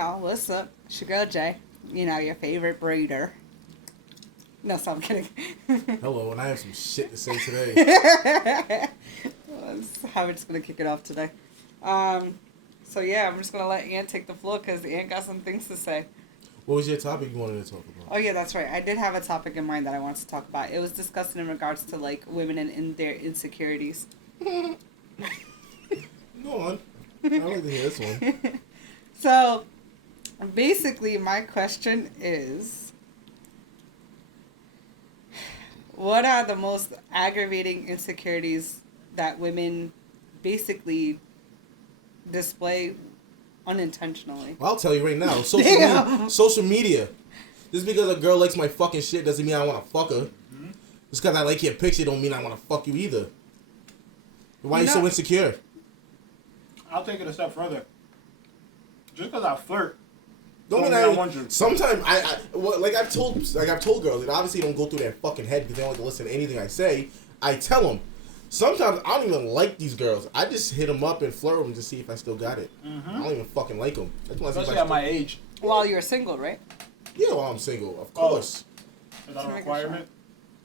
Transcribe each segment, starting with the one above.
y'all, what's up? It's your girl Jay. You know, your favorite breeder. No, stop, I'm kidding. Hello, and I have some shit to say today. We're just gonna kick it off today. So yeah, I'm just gonna let Ann take the floor because Ann got some things to say. What was your topic you wanted to talk about? Oh yeah, that's right. I did have a topic in mind that I wanted to talk about. It was discussed in regards to like women and their insecurities. Go on. I'd like to hear this one. So, basically, my question is, what are the most aggravating insecurities that women basically display unintentionally? Well, I'll tell you right now. Social media. Just because a girl likes my fucking shit doesn't mean I want to fuck her. Mm-hmm. Just because I like your picture don't mean I want to fuck you either. Why are you so insecure? I'll take it a step further. Just because I flirt. Don't mean I want you. Sometimes I've told girls, and obviously don't go through their fucking head because they don't like to listen to anything I say. I tell them. Sometimes I don't even like these girls. I just hit them up and flirt with them to see if I still got it. Mm-hmm. I don't even fucking like them. Especially at my age. While you're single, right? Yeah, while I'm single, of course. Is that a requirement?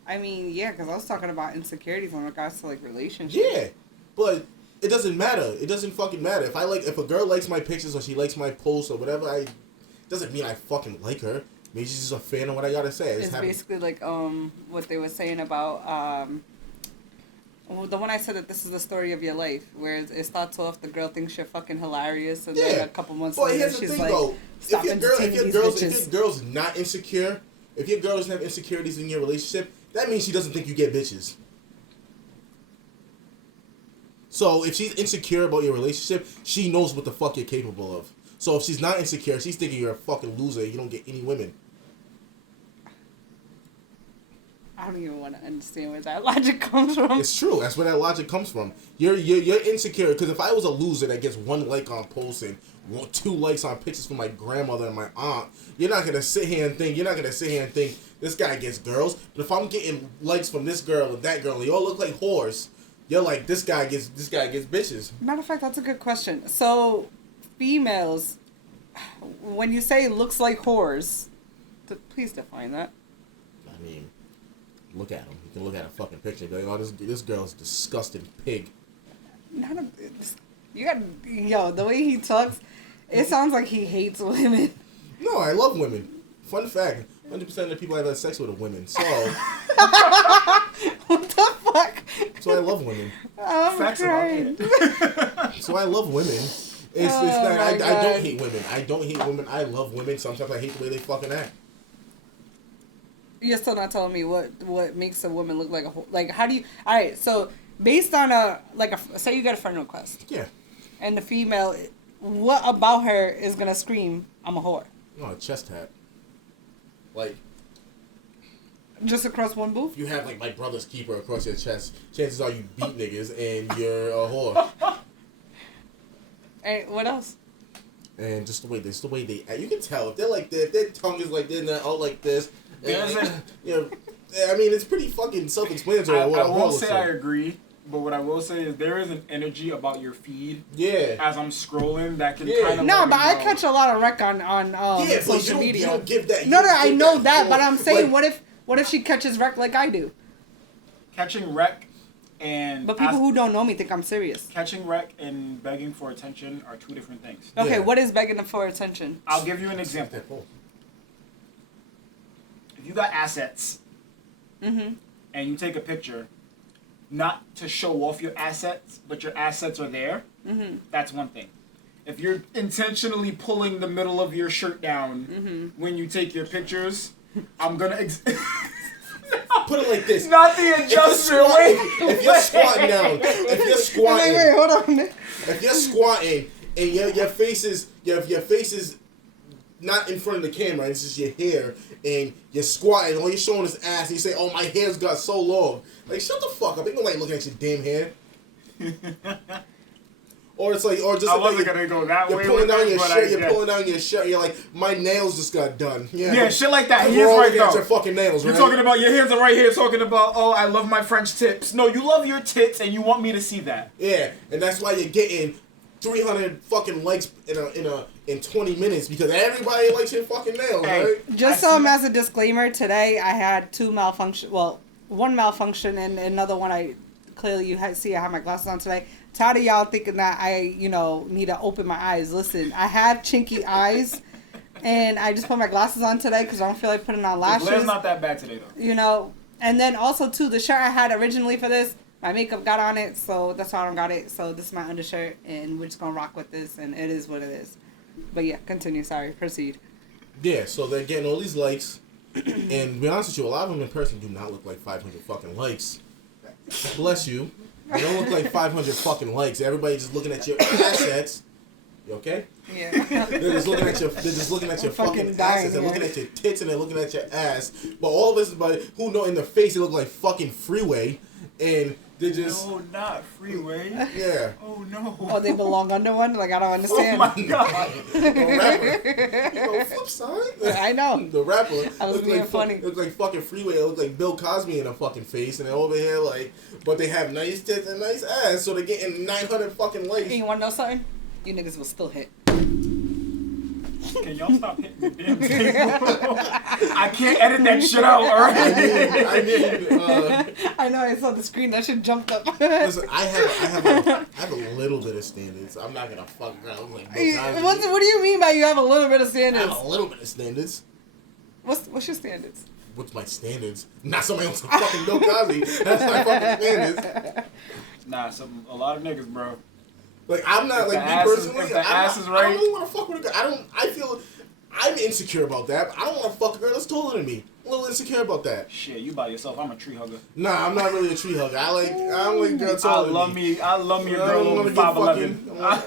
I mean, yeah, because I was talking about insecurities in regards to like relationships. Yeah, but it doesn't matter. It doesn't fucking matter. If a girl likes my pictures or she likes my posts or whatever, doesn't mean I fucking like her. Maybe she's just a fan of what I gotta say. It's basically like what they were saying about the one I said that this is the story of your life, where it starts off the girl thinks you're fucking hilarious, and then a couple months later she's like, stop entertaining these bitches. If your girl's not insecure, if your girl doesn't have insecurities in your relationship, that means she doesn't think you get bitches. So if she's insecure about your relationship, she knows what the fuck you're capable of. So if she's not insecure, she's thinking you're a fucking loser and you don't get any women. I don't even want to understand where that logic comes from. It's true. That's where that logic comes from. You're insecure because if I was a loser that gets 1 like on posts and 2 likes on pictures from my grandmother and my aunt, you're not gonna sit here and think this guy gets girls. But if I'm getting likes from this girl and that girl, and they all look like whores, you're like this guy gets bitches. Matter of fact, that's a good question. So, females, when you say looks like whores, please define that. I mean, look at him. You can look at a fucking picture and be like, oh, this girl's a disgusting pig. The way he talks, it sounds like he hates women. No, I love women. Fun fact, 100% of the people I've had sex with are women, so... What the fuck? So I love women. Facts crying. So I love women. I don't hate women. I don't hate women. I love women. Sometimes I hate the way they fucking act. You're still not telling me what makes a woman look like a whore. Like, how do you... Alright, so, based on say you get a friend request. Yeah. And the female, what about her is gonna scream, I'm a whore? No, a chest hat. Like... Just across one booth? You have, like, my brother's keeper across your chest. Chances are you beat niggas and you're a whore. And what else? And just the way they act. You can tell. If they're like this, if their tongue is like this and they're all like this. I mean, it's pretty fucking self-explanatory. I won't say I agree, but what I will say is there is an energy about your feed. Yeah. As I'm scrolling, that can kind of. No, but I catch a lot of rec on social media. You don't give that. No, I know that, but I'm saying, like, what if she catches rec like I do? Catching rec and. But people who don't know me think I'm serious. Catching rec and begging for attention are 2 different things. Okay, what is begging for attention? I'll give you an example. If you got assets, and you take a picture, not to show off your assets, but your assets are there, that's one thing. If you're intentionally pulling the middle of your shirt down when you take your pictures, I'm gonna put it like this. Not the adjustment. If you're squatting down, Wait, hold on. If you're squatting and your face is not in front of the camera, it's just your hair, and you're squatting, all you're showing is ass, and you say, oh, my hair's got so long. Like, shut the fuck up. Ain't nobody looking at your damn hair. Or it's like, or just I wasn't gonna go that way. You're pulling down your shirt. You're like, my nails just got done. Yeah, shit like that. He is right though. Your fucking nails. You're right? talking about your hands are right here. Talking about, oh, I love my French tips. No, you love your tits, and you want me to see that. Yeah, and that's why you're getting 300 fucking likes in 20 minutes because everybody likes your fucking nails, right? Just as a disclaimer, today I had two malfunction. Well, one malfunction and another one. I have my glasses on today. Tired of y'all thinking that I need to open my eyes. Listen, I have chinky eyes, and I just put my glasses on today because I don't feel like putting on lashes. The glare's not that bad today though. And then also too, the shirt I had originally for this, my makeup got on it, so that's why I don't got it. So this is my undershirt, and we're just gonna rock with this, and it is what it is. But yeah, continue. Sorry, proceed. Yeah, so they're getting all these likes, and to be honest with you, a lot of them in person do not look like 500 fucking likes. Bless you. They don't look like 500 fucking likes. Everybody just looking at your assets. You okay? Yeah. They're just looking at your fucking assets. They're looking at your tits and they're looking at your ass. But all of this is by who know in the face they look like fucking Freeway, and they just no, not Freeway. Yeah. Oh no. Oh, they belong under one. Like I don't understand. Oh my god. The rapper. Flip side. I know. The rapper. I was being funny. Look like fucking Freeway. It look like Bill Cosby in a fucking face, and they're over here like, but they have nice tits and nice ass, so they're getting 900 fucking likes. Hey, you wanna know something? You niggas will still hit. Can y'all stop hitting the damn table? I can't edit that shit out, alright? I know, I saw the screen, that shit jumped up. Listen, I have a little bit of standards. I'm not gonna fuck around like Bill Cosby. What do you mean by you have a little bit of I standards? have a little bit of standards. What's your standards? What's my standards? Not somebody else fucking Bill Cosby. That's my fucking standards. Nah, a lot of niggas, bro. Like, I'm not, like, me personally, I don't really want to fuck with a girl. I feel, I'm insecure about that. But I don't want to fuck a girl that's taller than me. I'm a little insecure about that. Shit, you by yourself. I'm a tree hugger. Nah, I'm not really a tree hugger. I don't like girls taller than me. I love me a girl over 5'11". I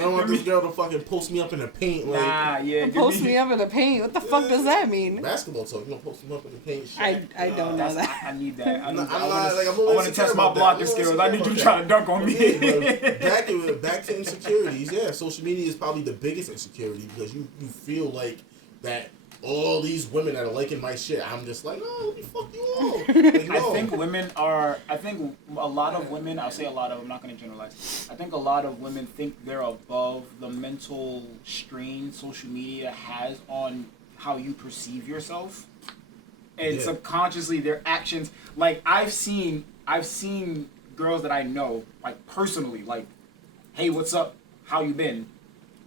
don't want this girl to fucking post me up in the paint. Like, nah, yeah. Post me up in the paint? What the fuck does that mean? Basketball talk. You don't post me up in the paint. Shit. I don't know that. I need that. I want to test my blocking skills. I need you trying to dunk on me. Yeah, back to insecurities. Yeah, social media is probably the biggest insecurity because you feel like that all these women that are liking my shit, I'm just like, oh, let me fuck you all. Like, no. I think a lot of women, I'll say a lot of, I'm not going to generalize, I think a lot of women think they're above the mental strain social media has on how you perceive yourself. And subconsciously their actions, like I've seen girls that I know, like personally, like, hey, what's up? How you been?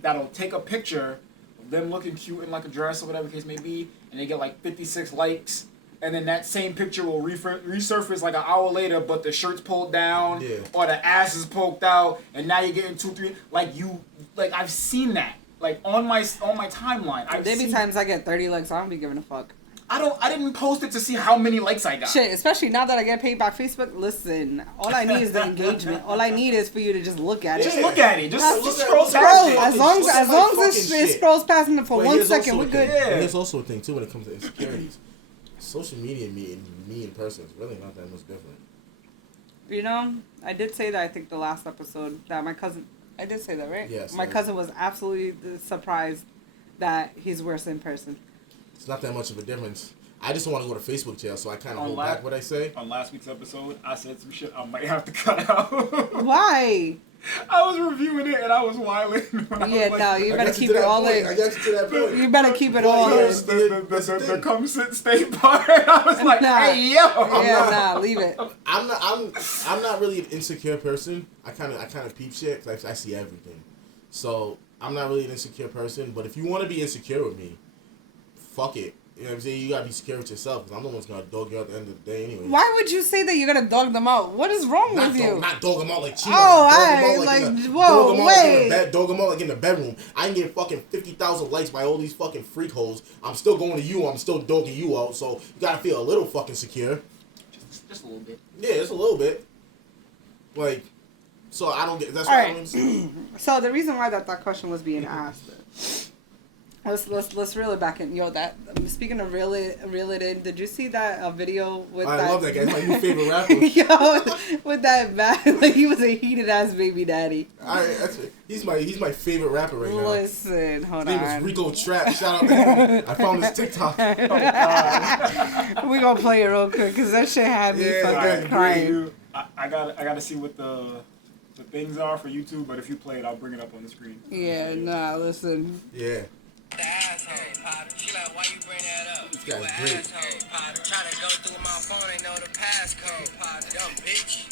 That'll take a picture them looking cute in like a dress or whatever the case may be, and they get like 56 likes, and then that same picture will resurface like an hour later, but the shirt's pulled down, or the ass is poked out, and now you're getting 2, 3, like I've seen that, like on my timeline. There be times I get 30 likes, I don't be giving a fuck. I didn't post it to see how many likes I got. Shit, especially now that I get paid by Facebook. Listen, all I need is the engagement. All I need is for you to just look at it. Just look at it. Just scroll past it. As long as it scrolls past me for 1 second, we're good. Yeah. Here's also a thing too when it comes to insecurities. Social media and me in person is really not that much different. You know, I did say that I think the last episode that my cousin. I did say that, right? Yes. My cousin was absolutely surprised that he's worse in person. It's not that much of a difference. I just don't want to go to Facebook jail, so I kind of hold back what I say. On last week's episode, I said some shit I might have to cut out. Why? I was reviewing it and I was wilding. You better keep it all in. I got you to that point. You better keep it all in. The come sit stay part. I was like, hey yo. Leave it. I'm not really an insecure person. I kind of peep shit because I see everything. So I'm not really an insecure person. But if you want to be insecure with me, fuck it. You know what I'm saying? You gotta be secure with yourself because I'm the one that's gonna dog you out at the end of the day anyway. Why would you say that you're gonna dog them out? What is wrong with you? Not dog them out like cheating. Dog them out like in the bedroom. I can get fucking 50,000 likes by all these fucking freak hoes. I'm still going to you. I'm still dogging you out. So you gotta feel a little fucking secure. Just a little bit. Yeah, just a little bit. Like, so I don't get. That's all what right. I'm saying. So the reason why that question was being asked. Let's reel it back in. Yo, speaking of reel it in, did you see that video with I love that guy. He's my new favorite rapper. Yo, with that like he was a heated ass baby daddy. He's my favorite rapper right now. Listen, hold on. His name is Rico Trap. Shout out to him. I found his TikTok. Oh God. We gonna play it real quick because that shit had me fucking crying. I gotta see what the The things are for YouTube, but if you play it, I'll bring it up on the screen. Yeah, nah, listen. Yeah. The asshole, Pop. She like, why you bring that up? This You guy's an great. asshole, Pop. Try to go through my phone, ain't know the passcode, Pop. Dumb bitch.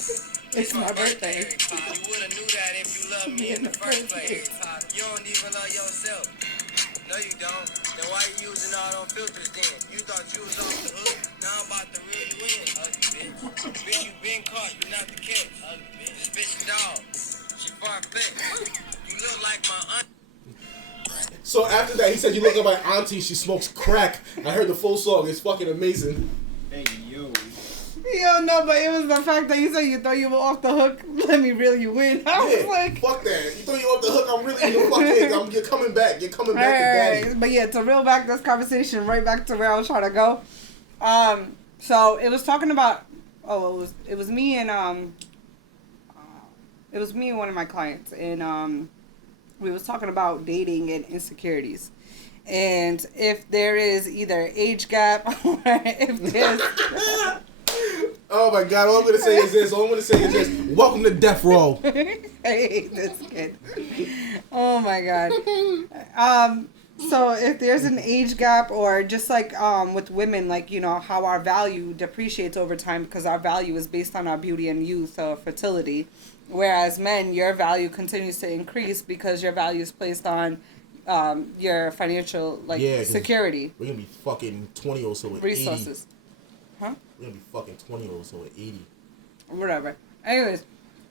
It's my birthday. Pop. You would've knew that if you loved me in the first place, Pop. You don't even love yourself. No, you don't. Then why you using all them filters then? You thought you was off the hook. Now I'm about to reel you in. Ugly bitch. Bitch, you been caught. You not the catch. Ugly bitch. This bitch a dog. She far-fetched. You look like my aunt. So after that, he said, "You look at my auntie. She smokes crack." I heard the full song. It's fucking amazing. Hey, yo. Yo, no, but it was the fact that you said you thought you were off the hook. Let me reel you in. I was like, fuck that. You throw you off the hook. I'm really the fucking. You're coming back. You're coming back to daddy. Right. But yeah, to reel back this conversation right back to where I was trying to go. So it was talking about. It was me and it was me and one of my clients, and we was talking about dating and insecurities. And if there is either age gap or if there's... Oh my God, all I'm going to say is this. Welcome to Death Row. I hate this kid. Oh my God. So if there's an age gap or just like with women, like, you know, how our value depreciates over time because our value is based on our beauty and youth or fertility. Whereas men, your value continues to increase because your value is placed on your financial security. We're gonna be fucking 20 or so at resources. 80. Huh? We're gonna be fucking 20 or so at 80. Whatever. Anyways,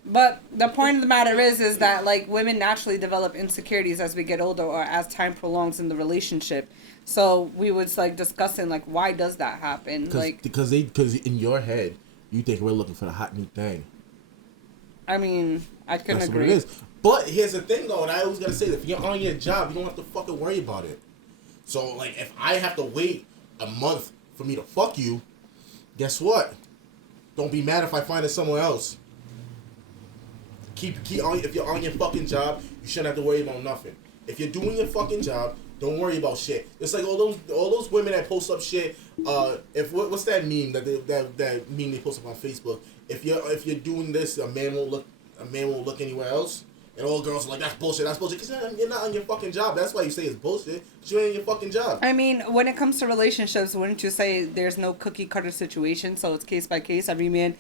but the point of the matter is that like women naturally develop insecurities as we get older or as time prolongs in the relationship. So we was like discussing like why does that happen? Because in your head you think we're looking for the hot new thing. I mean, I can That's agree. What it is. But here's the thing, though, and I always gotta say that if you're on your job, you don't have to fucking worry about it. So, like, if I have to wait a month for me to fuck you, guess what? Don't be mad if I find it somewhere else. Keep on. If you're on your fucking job, you shouldn't have to worry about nothing. If you're doing your fucking job, don't worry about shit. It's like all those women that post up shit. What's that meme that meme they post up on Facebook? If you're doing this, a man won't look anywhere else. And all girls are like, that's bullshit. Because you're not on your fucking job. That's why you say it's bullshit. Because you ain't on your fucking job. I mean, when it comes to relationships, wouldn't you say there's no cookie cutter situation? So it's case by case. Every man,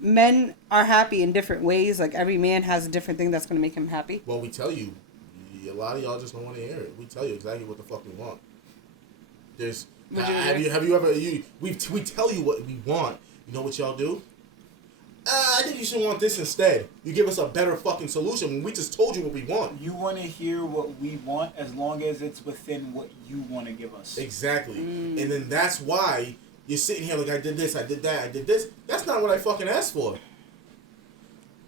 men are happy in different ways. Like every man has a different thing that's going to make him happy. Well, we tell you, a lot of y'all just don't want to hear it. We tell you exactly what the fuck we want. We tell you what we want. You know what y'all do? I think you should want this instead. You give us a better fucking solution. We just told you what we want. You want to hear what we want as long as it's within what you want to give us. Exactly. And then that's why you're sitting here like, I did this, I did that, I did this. That's not what I fucking asked for.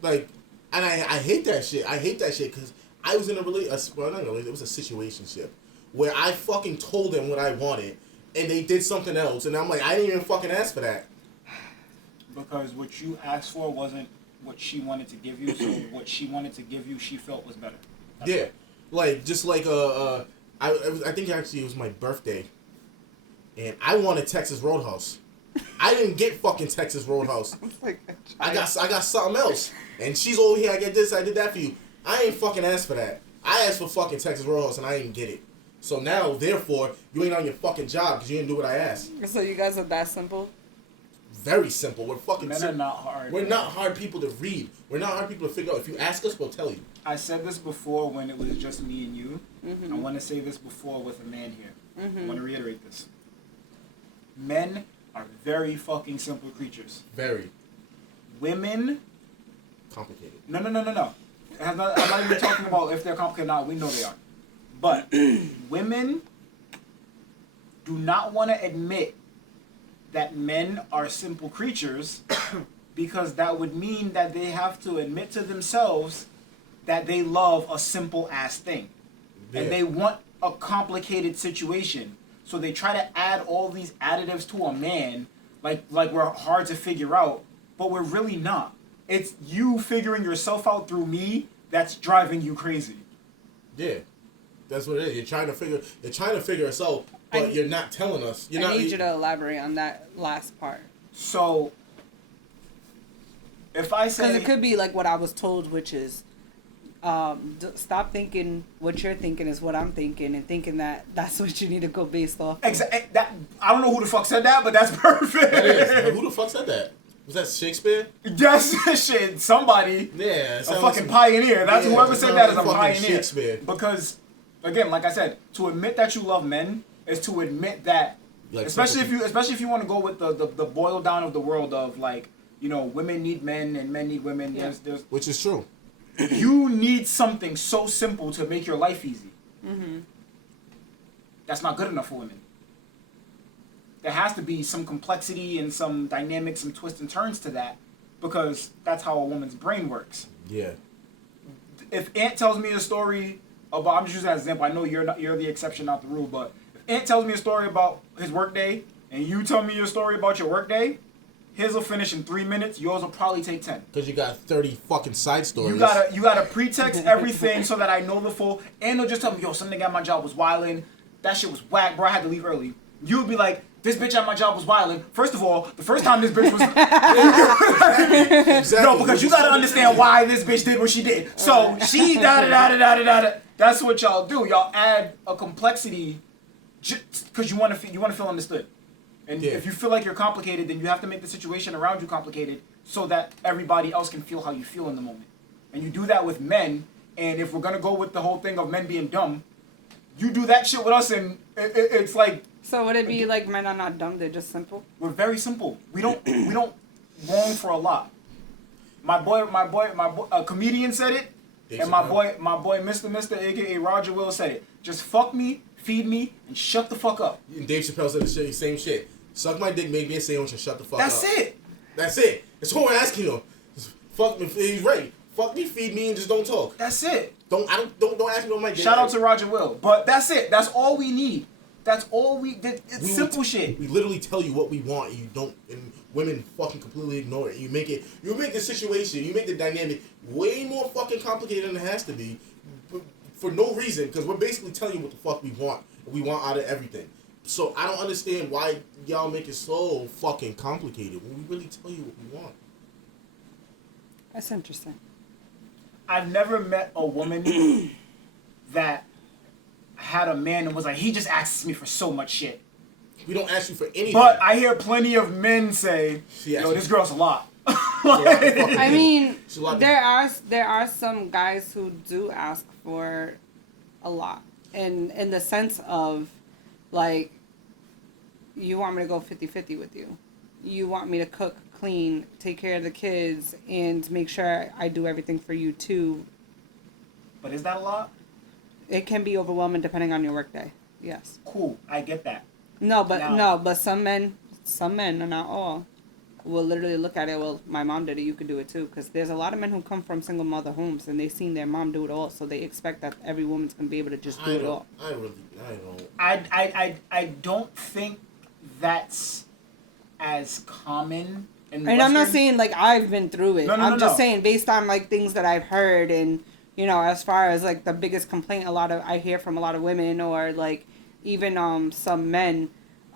Like, and I hate that shit. I hate that shit because I was in a relationship. Well, not really. It was a situationship where I fucking told them what I wanted and they did something else. And I'm like, I didn't even fucking ask for that. Because what you asked for wasn't what she wanted to give you, so what she wanted to give you, she felt was better. Yeah, like just like I think actually it was my birthday, and I wanted Texas Roadhouse. I didn't get fucking Texas Roadhouse. I got something else, and she's over here. I get this, I did that for you. I ain't fucking asked for that. I asked for fucking Texas Roadhouse, and I didn't get it. So now, therefore, you ain't on your fucking job because you didn't do what I asked. So you guys are that simple? Very simple. We're fucking Men are not hard. We're not hard people to read. We're not hard people to figure out. If you ask us, we'll tell you. I said this before when it was just me and you. I want to say this before with a man here. I want to reiterate this. Men are very fucking simple creatures. Very. Women... Complicated. No. I'm not even talking about if they're complicated or not. We know they are. But women do not want to admit that men are simple creatures because that would mean that they have to admit to themselves that they love a simple ass thing. Yeah. And they want a complicated situation. So they try to add all these additives to a man like we're hard to figure out, but we're really not. It's you figuring yourself out through me that's driving you crazy. Yeah. That's what it is. You're trying to figure us out. But you're not telling us. I need you to elaborate on that last part. So, If I say... Because it could be like what I was told, which is, stop thinking what you're thinking is what I'm thinking, and thinking that that's what you need to go based off. Exactly. That, I don't know who the fuck said that, but that's perfect. That is. Who the fuck said that? Was that Shakespeare? Yes, shit. Somebody. Yeah. A fucking pioneer. That's whoever said that is a pioneer. Shakespeare. Because, again, like I said, to admit that you love men is to admit that, like, especially if you want to go with the boil down of the world of, like, you know, women need men and men need women. Yeah. There's Which is true. You need something so simple to make your life easy. Mm-hmm. That's not good enough for women. There has to be some complexity and some dynamics, some twists and turns to that, because that's how a woman's brain works. Yeah. If Ant tells me a story about, I'm just using that as an example. I know you're the exception, not the rule, but if Ant tells me a story about his workday, and you tell me your story about your workday, his will finish in 3 minutes. Yours will probably take 10. Because you got 30 fucking side stories. You gotta pretext everything so that I know the full. And they'll just tell me, yo, some nigga at my job was wildin'. That shit was whack, bro. I had to leave early. You'd be like, this bitch at my job was wildin'. First of all, the first time this bitch was... Exactly. No, because you gotta understand why this bitch did what she did. So she da-da-da-da-da-da-da. That's what y'all do. Y'all add a complexity just because you want to feel understood. And if you feel like you're complicated, then you have to make the situation around you complicated so that everybody else can feel how you feel in the moment. And you do that with men, and if we're going to go with the whole thing of men being dumb, you do that shit with us, and it's like... So would it be like men are not dumb, they're just simple? We're very simple. We don't long for a lot. My boy, a comedian said it, and my boy, Mr. aka Roger Will said it. Just fuck me, feed me, and shut the fuck up. And Dave Chappelle said the same shit. Suck my dick, make me a sandwich, and shut the fuck up. That's it. That's it. That's what we're asking him. Just fuck me. He's right. Fuck me, feed me, and just don't talk. That's it. Don't ask me on my dick. Shout out to Roger Will. But that's it. That's all we need. That's all we did. It's simple shit. We literally tell you what we want, and you don't. And women fucking completely ignore it. You make the situation, you make the dynamic way more fucking complicated than it has to be, for no reason. Because we're basically telling you what the fuck we want. We want out of everything. So I don't understand why y'all make it so fucking complicated when we really tell you what we want. That's interesting. I've never met a woman that had a man and was like, he just asks me for so much shit. We don't ask you for anything. But I hear plenty of men say, yo, this girl's a lot. I mean, there are some guys who do ask for a lot. In the sense of, like, you want me to go 50-50 with you. You want me to cook, clean, take care of the kids, and make sure I do everything for you, too. But is that a lot? It can be overwhelming depending on your workday. Yes. Cool. I get that. But some men, not all, will literally look at it, well, my mom did it, you could do it too. Because there's a lot of men who come from single mother homes and they've seen their mom do it all, so they expect that every woman's going to be able to just do it all. I don't think that's as common in And I'm not saying, like, I've been through it. I'm just saying, based on, like, things that I've heard and, you know, as far as, like, the biggest complaint I hear from a lot of women, or, like, even some men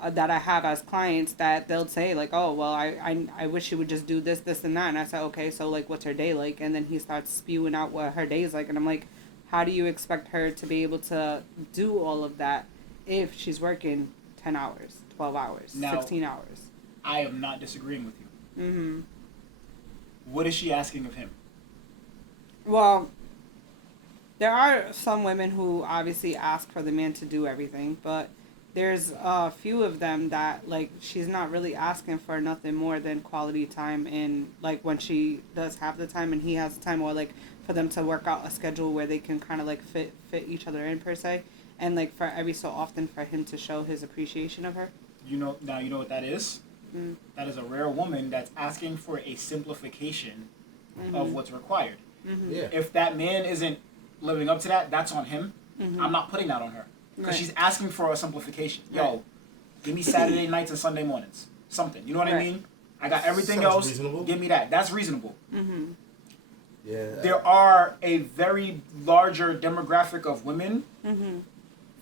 that I have as clients, that they'll say, like, oh, well, I wish she would just do this, this, and that. And I say, okay, so, like, what's her day like? And then he starts spewing out what her day is like. And I'm like, how do you expect her to be able to do all of that if she's working 10 hours, 12 hours, 16 hours? I am not disagreeing with you. Mm-hmm. What is she asking of him? Well, there are some women who obviously ask for the man to do everything, but there's a few of them that, like, she's not really asking for nothing more than quality time, and, like, when she does have the time and he has the time, or, like, for them to work out a schedule where they can kind of, like, fit each other in, per se, and, like, for every so often for him to show his appreciation of her. You know what that is? Mm. That is a rare woman that's asking for a simplification of what's required. Mm-hmm. Yeah. If that man isn't living up to that, that's on him. Mm-hmm. I'm not putting that on her. Because she's asking for a simplification. Yo, give me Saturday nights and Sunday mornings. Something. You know what I mean? I got everything else. Reasonable. Give me that. That's reasonable. Mm-hmm. Yeah. There are a very larger demographic of women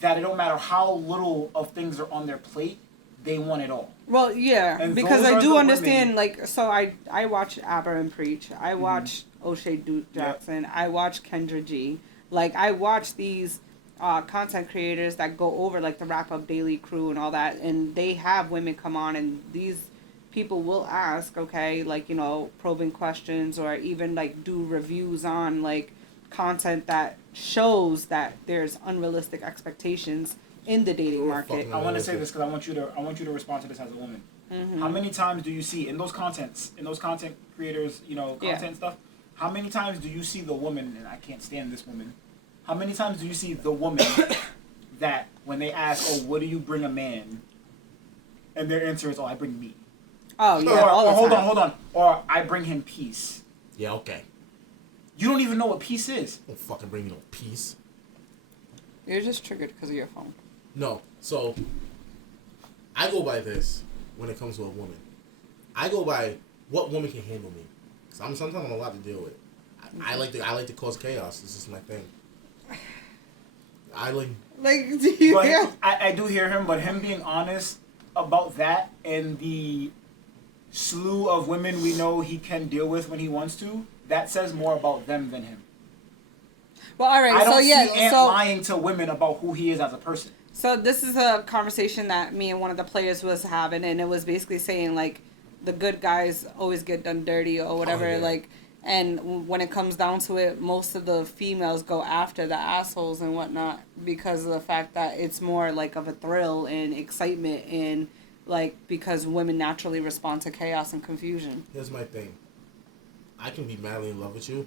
that it don't matter how little of things are on their plate, they want it all. Well, yeah, And because those I are do the understand, women- like, so I watch Aber and Preach. I watch O'Shea Duke Jackson. I watch Kendra G. Like, I watch these content creators that go over, like, the Wrap Up Daily crew and all that, and they have women come on, and these people will ask, okay, like, you know, probing questions, or even, like, do reviews on, like, content that shows that there's unrealistic expectations in the dating market. I want to say this because I want you to respond to this as a woman. Mm-hmm. How many times do you see in those content creators, you know, content stuff? How many times do you see the woman, and I can't stand this woman. How many times do you see the woman that when they ask, "Oh, what do you bring a man?" and their answer is, "Oh, I bring me." Oh yeah. Or hold on, or I bring him peace. Yeah, okay. You don't even know what peace is. Don't fucking bring me no peace. You're just triggered because of your phone. No, so I go by this when it comes to a woman. I go by what woman can handle me. Cause sometimes I'm a lot to deal with. I like to cause chaos. This is my thing. Do you But hear? I do hear him, but him being honest about that and the slew of women we know he can deal with when he wants to, that says more about them than him. Well, all right. I don't So yeah. see Ant So lying to women about who he is as a person. so this is a conversation that me and one of the players was having, and it was basically saying like the good guys always get done dirty or whatever. Oh, yeah. Like, and when it comes down to it, most of the females go after the assholes and whatnot because of the fact that it's more like of a thrill and excitement, and like because women naturally respond to chaos and confusion. Here's my thing. I can be madly in love with you.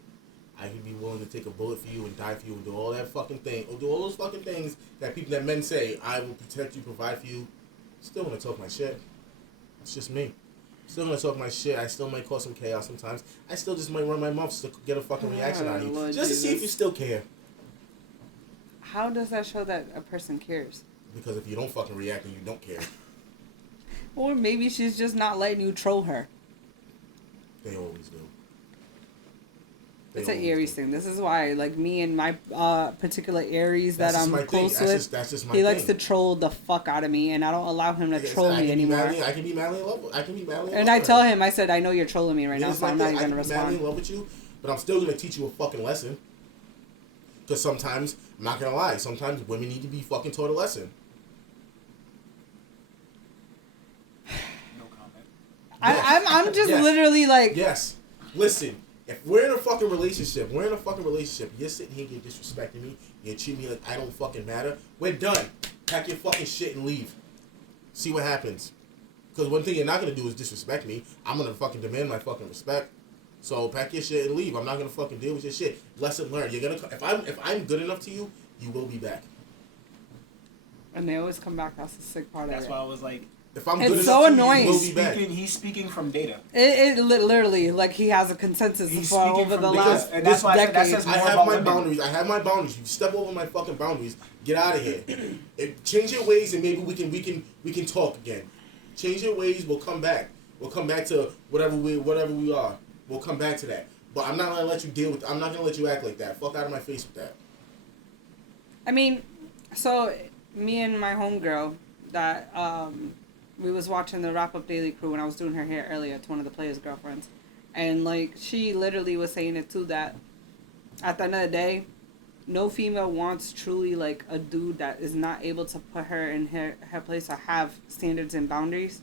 I can be willing to take a bullet for you and die for you and do all that fucking thing, or do all those fucking things that men say. I will protect you, provide for you. Still want to talk my shit. It's just me. Still gonna talk my shit. I still might cause some chaos sometimes. I still just might run my mouth just to get a fucking reaction out of you, Lord just to see if Jesus. you still care. How does that show that a person cares? Because if you don't fucking react, then you don't care. Or maybe she's just not letting you troll her. They always do. It's an Aries thing. This is why, like, me and my particular Aries that I'm close with, that's just my he likes to thing. troll the fuck out of me, and I don't allow him to troll me anymore. I can be madly in love with. I can be madly in love. And I with tell her. him, I said, I know you're trolling me right now, Here's so my I'm not thing. even I gonna can be madly in respond. love with you, but I'm still gonna teach you a fucking lesson. Because sometimes, I'm not gonna lie, sometimes women need to be fucking taught a lesson. No comment. I'm just Yes. literally like, Yes. Listen, if we're in a fucking relationship, you're sitting here, you're disrespecting me, you treat me like I don't fucking matter, we're done. Pack your fucking shit and leave. See what happens. Because one thing you're not going to do is disrespect me. I'm going to fucking demand my fucking respect. So pack your shit and leave. I'm not going to fucking deal with your shit. Lesson learned. You're going to, if I'm good enough to you, you will be back. and they always come back. That's the sick part That's of why it. I was like, If I'm It's good so enough annoying. to you, you will be back. he's speaking from data. It literally, like, he has a consensus He's for speaking over from the because- last and that's why I said that decade. says I more have about my women. boundaries. I have my boundaries. You step over my fucking boundaries, get out of here. Change your ways, and maybe we can talk again. Change your ways. We'll come back. We'll come back to whatever we are. We'll come back to that. But I'm not gonna let you deal with. I'm not gonna let you act like that. Fuck out of my face with that. I mean, so me and my homegirl that we was watching the Wrap Up Daily crew when I was doing her hair earlier to one of the players' girlfriends, and like she literally was saying it too, that at the end of the day, no female wants truly like a dude that is not able to put her in her place or have standards and boundaries.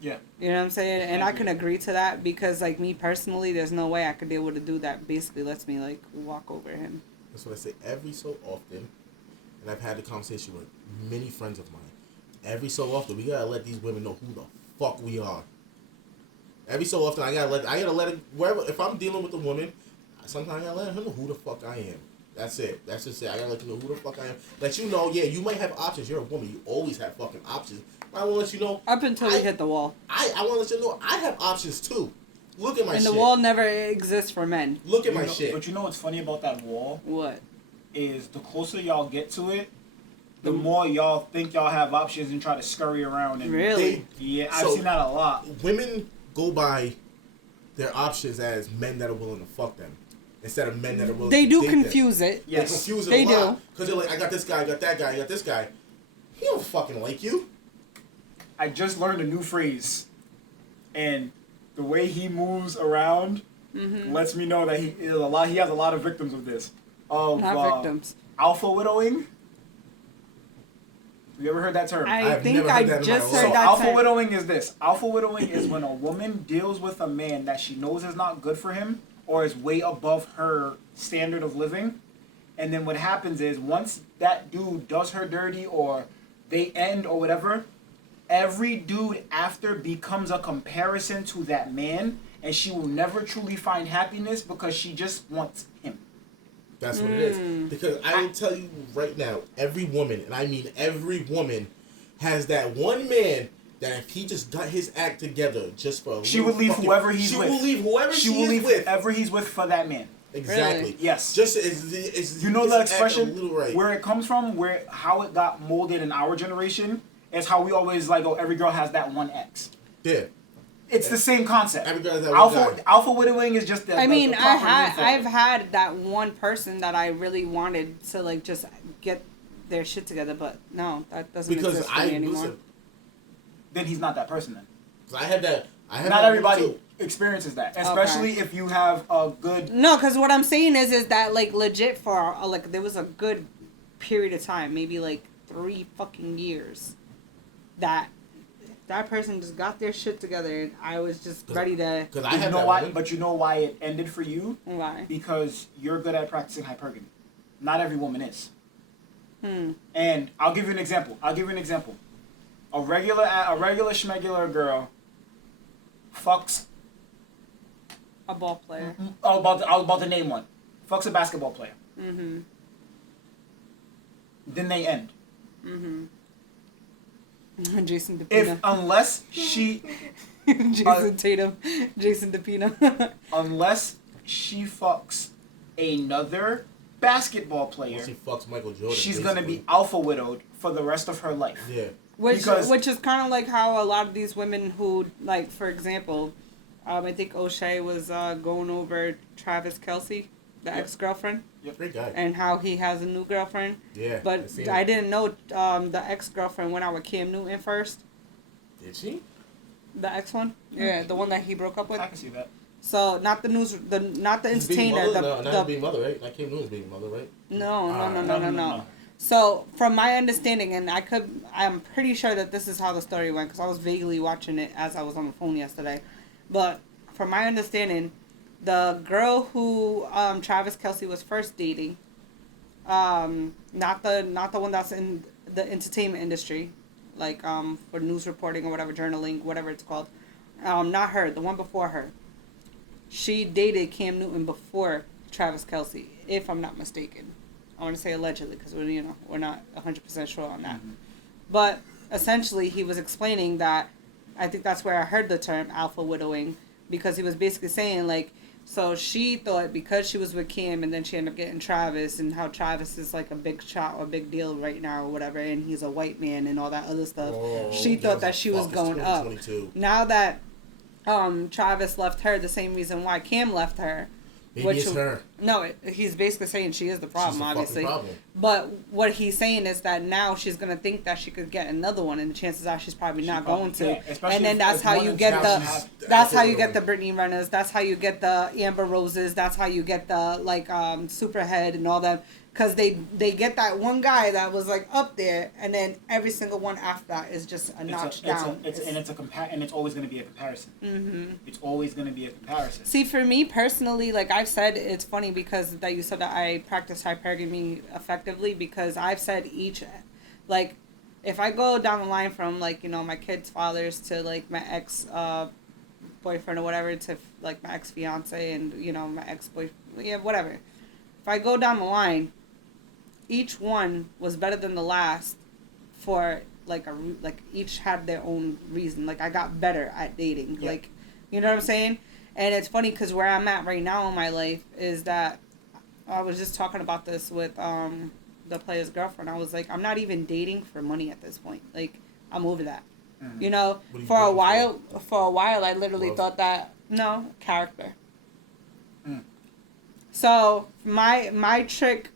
Yeah. You know what I'm saying? And I can agree to that because like me personally, there's no way I could deal with a dude that basically lets me like walk over him. That's what I say every so often, and I've had the conversation with many friends of mine. Every so often, we gotta let these women know who the fuck we are. Every so often, I gotta let it, wherever, if I'm dealing with a woman, sometimes I gotta let her know who the fuck I am. That's it. That's just it. I gotta let you know who the fuck I am. Let you know, yeah, you might have options. You're a woman. You always have fucking options. But I wanna let you know. Up until we hit the wall. I wanna let you know I have options too. Look at my And shit. the wall never exists for men. Look at my You know- shit. But you know what's funny about that wall? What? Is the closer y'all get to it, the more y'all think y'all have options and try to scurry around. And Really? Yeah, I've So- seen that a lot. Women go by their options as men that are willing to fuck them instead of men that are willing They to do date them. confuse it. Yes. They confuse it They a lot. do. Because they're like, I got this guy, I got that guy, I got this guy. He don't fucking like you. I just learned a new phrase, and the way he moves around lets me know that he has a lot of victims of this. Not victims. Alpha widowing. Have you ever heard that term? I think I just heard So that alpha term. widowing is this. Alpha widowing is when a woman deals with a man that she knows is not good for him or is way above her standard of living. And then what happens is once that dude does her dirty or they end or whatever, every dude after becomes a comparison to that man, and she will never truly find happiness because she just wants him. That's what it is. Because I will tell you right now, every woman, and I mean every woman, has that one man that if he just got his act together just for a She would leave whoever he's with. She will leave whoever she will leave whoever he's with for that man. Exactly. Really? Yes. Just as you know that expression right. where it comes from, how it got molded in our generation is how we always like, oh, every girl has that one ex. Yeah. It's the same concept. Every girl has that one guy. Alpha widowing is just the. I've had that one person that I really wanted to like just get their shit together, but no, that doesn't exist for me anymore. Then he's not that person then. I had that. Not everybody experiences that, especially if you have a good. No, because what I'm saying is that like legit for like there was a good period of time, maybe like 3 fucking years, that person just got their shit together, and I was just ready to. Because I know why, but you know why it ended for you? Why? Because you're good at practicing hypergamy. Not every woman is. And I'll give you an example. A regular schmegular girl fucks a ball player. I was about to name one. Fucks a basketball player. Mm-hmm. Then they end. Mm-hmm. Jason DePina. Unless she... Jason Tatum. Jason DePina. Unless she fucks another basketball player... Unless she fucks Michael Jordan, she's going to be alpha widowed for the rest of her life. Yeah. Which is kind of like how a lot of these women who, like, for example, I think O'Shea was going over Travis Kelce, the ex-girlfriend. Yep. Great guy. And how he has a new girlfriend. Yeah. But I didn't know the ex-girlfriend went out with Cam Newton first. Did she? The ex one? Yeah, the one that he broke up with. I can see that. So not the entertainer. Not his big mother, right? Not Cam Newton's big mother, right? No. So, from my understanding, and I'm pretty sure that this is how the story went, because I was vaguely watching it as I was on the phone yesterday. But, from my understanding, the girl who Travis Kelce was first dating, not the one that's in the entertainment industry, like for news reporting or whatever, journaling, whatever it's called, not her, the one before her. She dated Cam Newton before Travis Kelce, if I'm not mistaken. I want to say allegedly because we're not 100% sure on that. Mm-hmm. But essentially, he was explaining that, I think that's where I heard the term alpha widowing, because he was basically saying, like, so she thought because she was with Cam and then she ended up getting Travis, and how Travis is like a big shot or a big deal right now or whatever, and he's a white man and all that other stuff. She thought that she was going up. Now that Travis left her, the same reason why Cam left her. Maybe it's her. No, he's basically saying she is the problem, she's the obviously. Problem. But what he's saying is that now she's gonna think that she could get another one, and the chances are she's probably not going to. Yeah, and then that's how you get the Brittany Renners. That's how you get the Amber Roses. That's how you get the Superhead and all that. Because they get that one guy that was like up there, and then every single one after that is just a notch down. And it's always going to be a comparison. Mm-hmm. It's always going to be a comparison. See, for me personally, like I've said, it's funny because that you said that I practice hypergamy effectively, because I've said like, if I go down the line from like, my kids' fathers to like my ex boyfriend or whatever to like my ex fiance and my ex boyfriend, whatever. If I go down the line, each one was better than the last for like each had their own reason. Like I got better at dating. Yeah. Like, you know what I'm saying? And it's funny because where I'm at right now in my life is that I was just talking about this with the player's girlfriend. I was like, I'm not even dating for money at this point. Like, I'm over that. Mm-hmm. For a while I literally thought that character. Mm. So my trick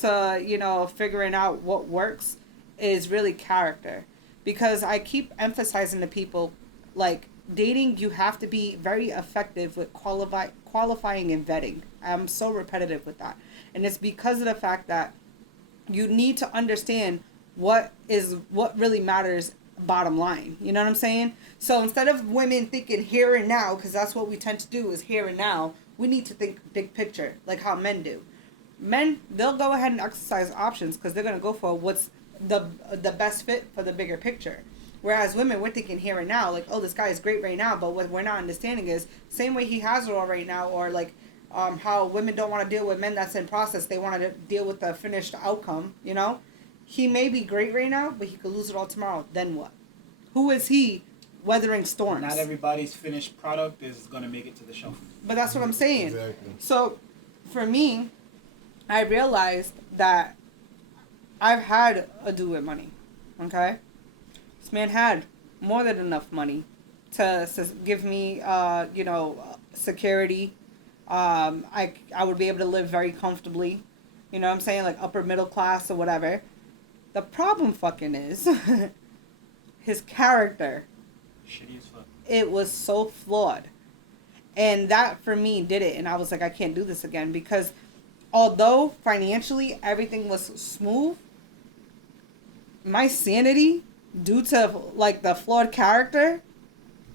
to figuring out what works is really character, because I keep emphasizing to people, like, dating, you have to be very effective with qualifying and vetting. I'm so repetitive with that. And it's because of the fact that you need to understand what really matters bottom line. You know what I'm saying? So instead of women thinking here and now, because that's what we tend to do is here and now, we need to think big picture, like how men do. Men, they'll go ahead and exercise options because they're going to go for what's the best fit for the bigger picture. Whereas women, we're thinking here and now, like, oh, this guy is great right now, but what we're not understanding is same way he has it all right now, or like how women don't want to deal with men that's in process. They want to deal with the finished outcome, you know? He may be great right now, but he could lose it all tomorrow. Then what? Who is he weathering storms? Not everybody's finished product is going to make it to the shelf. But that's what I'm saying. Exactly. So, for me, I realized that I've had a do with money, okay? This man had more than enough money to give me, security. I would be able to live very comfortably, you know what I'm saying, like upper middle class or whatever. The problem fucking is his character. Shitty as fuck. It was so flawed. And that, for me, did it. And I was like, I can't do this again. Because although financially everything was smooth, my sanity, due to, like, the flawed character,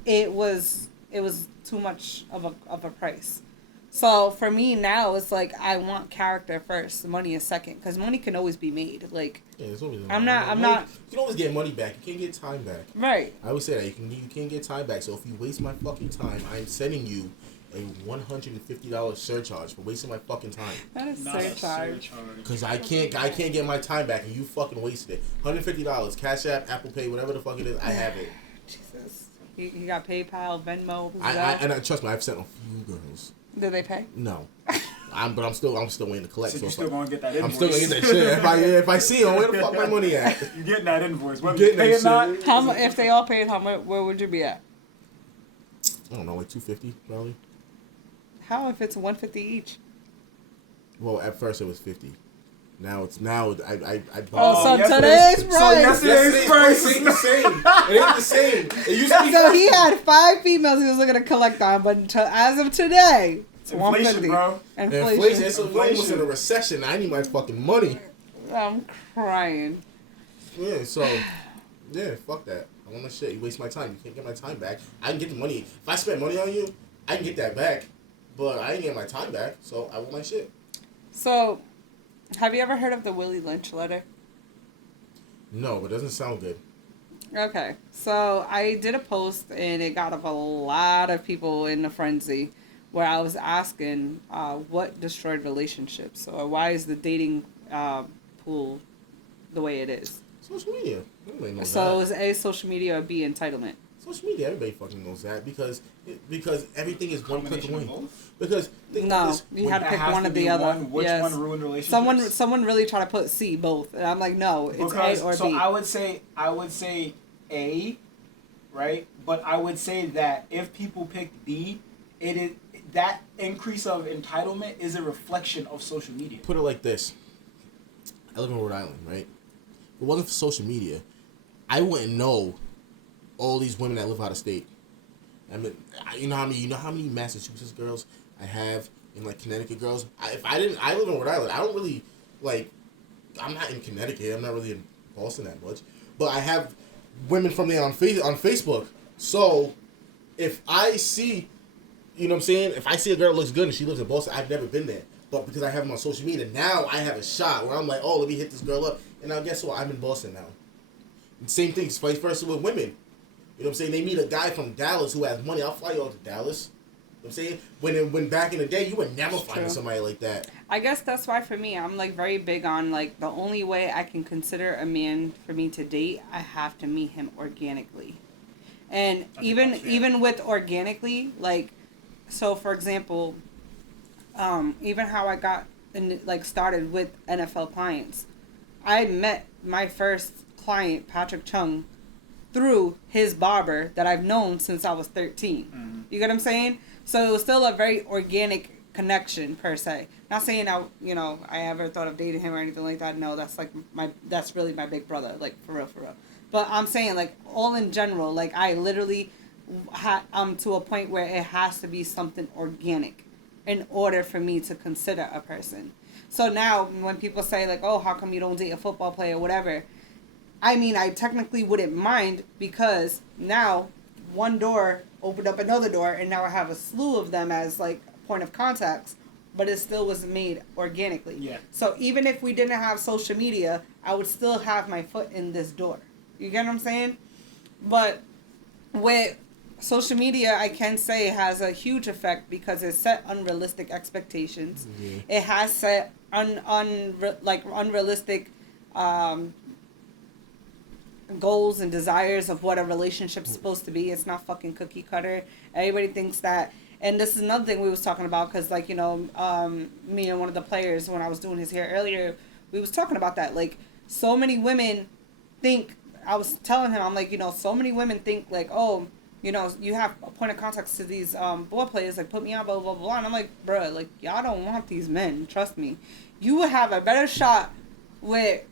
it was too much of a price. So, for me now, it's like, I want character first. Money is second. Because money can always be made. Like, Yeah, it's always I'm not. You can always get money back. You can't get time back. Right. I always say that you can't get time back. So if you waste my fucking time, I'm sending you a $150 surcharge for wasting my fucking time. That is Not a surcharge. Cause I can't get my time back, and you fucking wasted it. $150, Cash App, Apple Pay, whatever the fuck it is, I have it. Jesus. You got PayPal, Venmo. Trust me, I've sent a few girls. Did they pay? No. I'm still waiting to collect. So So you're if still gonna get that invoice. I'm still gonna get that shit. If I see them, where the fuck my money at? You're getting that invoice. Whether Getting you pay that or not. shit. How much? If they all paid, how much? Where would you be at? I don't know, like $250 probably. How if it's $150 each? Well, at first it was $50. Now I Oh, so yesterday's- today's So price. yesterday's price ain't the same. It ain't the same. It used to be. So he had 5 females he was looking to collect on, but as of today, it's Inflation, $150. bro. Inflation. It's Inflation. almost in a recession. I need my fucking money. I'm crying. Yeah. So, yeah. Fuck that. I want my shit. You waste my time. You can't get my time back. I can get the money. If I spend money on you, I can get that back. But I ain't get my time back. So I want my shit. So, have you ever heard of the Willie Lynch letter? No, but it doesn't sound good. Okay, so I did a post and it got up a lot of people in a frenzy where I was asking what destroyed relationships, or why is the dating pool the way it is? Social media. Everybody knows So that. is A, social media, or B, entitlement? Social media. Everybody fucking knows that because everything is one click Combination of away. both? Because think No, about this. you had to It pick has one to or be the other. one. Which Yes. one ruined relationships? Someone really tried to put C, both, and I'm like, no, it's Because, A or so B. I would say A, right? But I would say that if people picked B, it is that increase of entitlement is a reflection of social media. Put it like this. I live in Rhode Island, right? If it wasn't for social media, I wouldn't know all these women that live out of state. I mean, you know how many Massachusetts girls I have, and like Connecticut girls. I live in Rhode Island. I don't really like. I'm not in Connecticut. I'm not really in Boston that much. But I have women from there on Facebook. So if I see, you know what I'm saying, if I see a girl that looks good and she lives in Boston, I've never been there. But because I have them on social media, now I have a shot where I'm like, oh, let me hit this girl up. And now guess what? I'm in Boston now. And same thing, vice versa with women. You know what I'm saying? They meet a guy from Dallas who has money. I'll fly you all to Dallas. You know what I'm saying? When back in the day, you would never find somebody like that. I guess that's why for me, I'm like very big on like the only way I can consider a man for me to date, I have to meet him organically. And even with organically, like, so for example, even how I got started with NFL clients, I met my first client, Patrick Chung, through his barber that I've known since I was 13. Mm-hmm. You get what I'm saying? So it was still a very organic connection per se. Not saying I ever thought of dating him or anything like that. No, that's like that's really my big brother, like for real. But I'm saying, like, all in general, like, I literally to a point where it has to be something organic in order for me to consider a person. So now when people say, like, oh, how come you don't date a football player or whatever, I mean, I technically wouldn't mind, because now one door opened up another door, and now I have a slew of them as, like, point of contacts, but it still was made organically. Yeah. So even if we didn't have social media, I would still have my foot in this door. You get what I'm saying? But with social media, I can say, has a huge effect because it set unrealistic expectations. Mm-hmm. It has set unrealistic goals and desires of what a relationship's supposed to be. It's not fucking cookie cutter. Everybody thinks that. And this is another thing we was talking about, because, like, you know, me and one of the players, when I was doing his hair earlier, we was talking about that. Like, so many women think, I was telling him, I'm like, you know, so many women think, like, oh, you know, you have a point of contact to these ball players, like, put me on, blah, blah, blah, blah. And I'm like, bruh, like, y'all don't want these men. Trust me. You would have a better shot with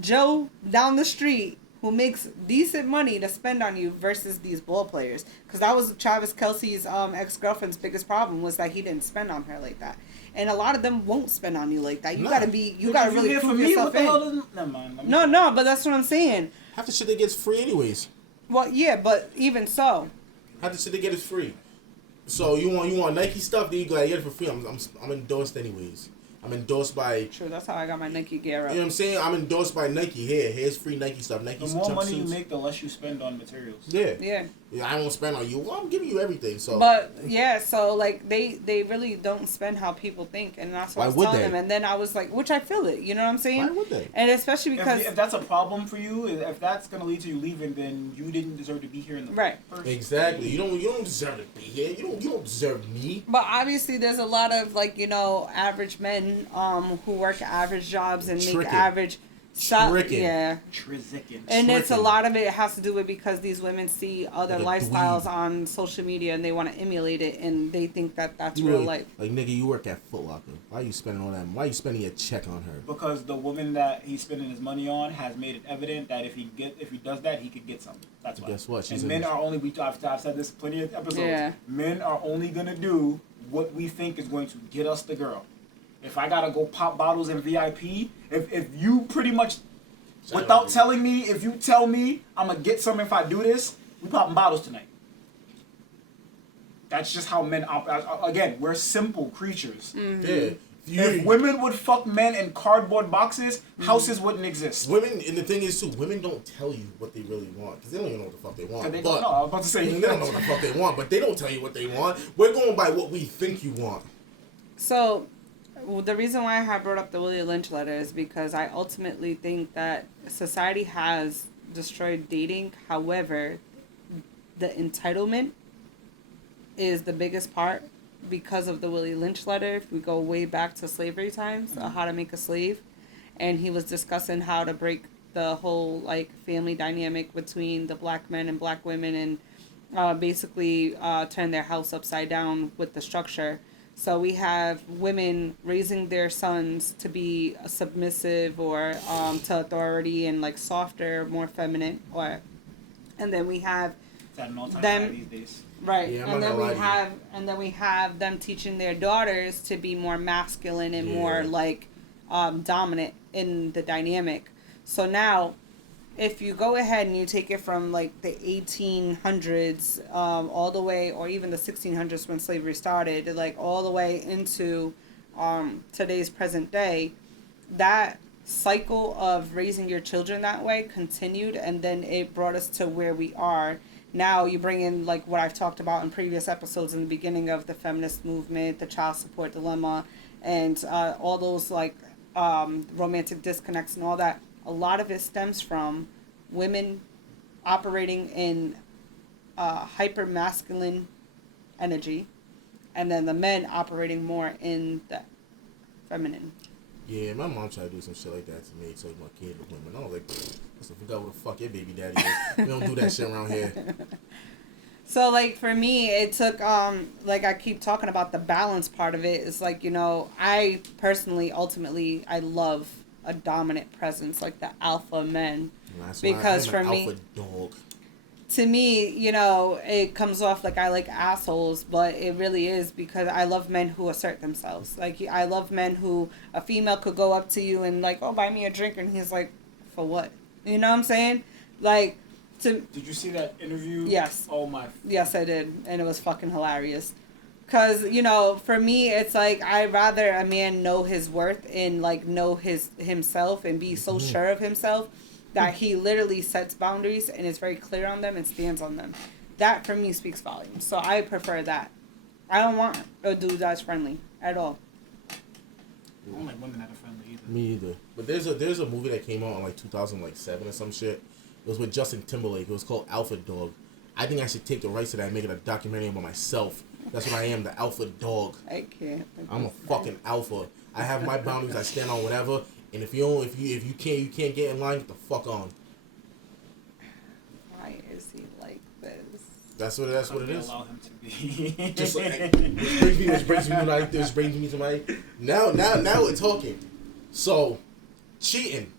Joe down the street who makes decent money to spend on you versus these ball players. Because that was Travis Kelce's ex-girlfriend's biggest problem, was that he didn't spend on her like that. And a lot of them won't spend on you like that. You gotta really prove yourself in. Never mind. No, but that's what I'm saying. Half the shit they get's free anyways. Well, yeah, but even so. Half the shit they get is free. So you want Nike stuff, then you go, I get it for free. I'm endorsed anyways. I'm endorsed by... True, that's how I got my Nike gear up. You know what I'm saying? I'm endorsed by Nike. Here's free Nike stuff. Nike the more money you make, the less you spend on materials. Yeah, I won't spend on you. Well, I'm giving you everything, so... But, yeah, so, like, they really don't spend how people think, and that's what I was telling them. And then I was like, which I feel it, you know what I'm saying? Why would they? And especially because... If that's a problem for you, if that's going to lead to you leaving, then you didn't deserve to be here in the first place. Exactly. You don't deserve to be here. You don't deserve me. But obviously there's a lot of, like, you know, average men who work average jobs and make average Tricking. And it's a lot of it has to do with because these women see other lifestyles on social media and they want to emulate it, and they think that that's real life. Like, nigga, you work at Foot Locker. Why are you spending all that? Why are you spending a check on her? Because the woman that he's spending his money on has made it evident that if he does that, he could get something. That's why. Guess what? And men are only, I've said this plenty of episodes. Yeah. Men are only gonna do what we think is going to get us the girl. If I gotta go pop bottles in VIP, if you pretty much, without telling me, if you tell me I'm gonna get some if I do this, we popping bottles tonight. That's just how men operate. Again, we're simple creatures. Mm-hmm. Yeah. If women would fuck men in cardboard boxes, houses wouldn't exist. Women, and the thing is too, women don't tell you what they really want because they don't even know what the fuck they want. They don't know. I was about to say they don't know what the fuck they want, but they don't tell you what they want. We're going by what we think you want. So, the reason why I have brought up the Willie Lynch letter is because I ultimately think that society has destroyed dating. However, the entitlement is the biggest part because of the Willie Lynch letter. If we go way back to slavery times, How to Make a Slave, and he was discussing how to break the whole like family dynamic between the black men and black women, and basically turn their house upside down with the structure. So we have women raising their sons to be submissive or to authority and like softer, more feminine, and then we have them these days. Right, yeah, and then we have them teaching their daughters to be more masculine and more like dominant in the dynamic. So now, if you go ahead and you take it from like the 1800s all the way, or even the 1600s when slavery started, like all the way into today's present day, that cycle of raising your children that way continued, and then it brought us to where we are. Now you bring in like what I've talked about in previous episodes in the beginning of the feminist movement, the child support dilemma, and all those like romantic disconnects and all that. A lot of it stems from women operating in hyper masculine energy, and then the men operating more in the feminine. Yeah, my mom tried to do some shit like that to me, so my kid with women. I was like, I forgot what the fuck your baby daddy is. We don't do that shit around here. So, like, for me, it took, like, I keep talking about the balance part of it. It's like, you know, I personally, ultimately, I love a dominant presence, like the alpha men. Because for me, alpha dog. To me, it comes off like I like assholes, but it really is because I love men who assert themselves. Like, I love men who a female could go up to you and like, oh, buy me a drink, and he's like, for what? You know what I'm saying? Like, did you see that interview? Yes. Oh my. Yes, I did, and it was fucking hilarious. Cause for me, it's like I'd rather a man know his worth and like know himself and be so sure of himself that he literally sets boundaries and is very clear on them and stands on them. That for me speaks volumes. So I prefer that. I don't want a dude that's friendly at all. I don't like women that are friendly either. Me either. But there's a movie that came out in like 2007 or some shit. It was with Justin Timberlake. It was called Alpha Dog. I think I should take the rights to that and make it a documentary about myself. That's what I am, the alpha dog. I can't. I'm a fucking alpha. I have my boundaries. I stand on whatever. And if you can't get in line, get the fuck on. Why is he like this? That's what it is. Allow him to be. Just like which brings me to my now we're talking. So, cheating.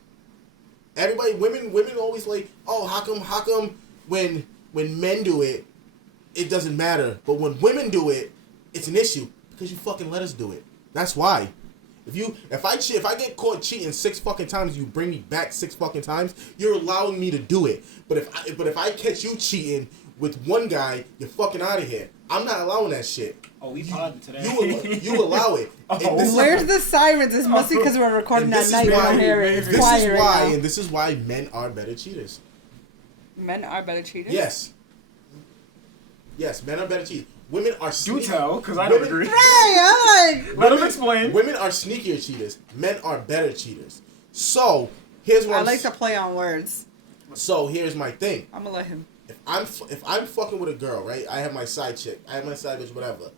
Everybody, women always like, oh, how come when men do it, it doesn't matter, but when women do it, it's an issue because you fucking let us do it. That's why. If I get caught cheating 6 fucking times, you bring me back 6 fucking times, you're allowing me to do it. But if I catch you cheating with one guy, you're fucking out of here. I'm not allowing that shit. Oh, we podding today. You allow it. Where's the sirens? It's mostly because we're recording at night. This is why men are better cheaters. Men are better cheaters? Yes. Yes, men are better cheaters. Women are Do tell, because I don't agree. Right, Let him explain. Women are sneakier cheaters. Men are better cheaters. So, here's what I like to play on words. So, here's my thing. I'm gonna let him. If I'm fucking with a girl, right? I have my side chick. I have my side bitch, whatever.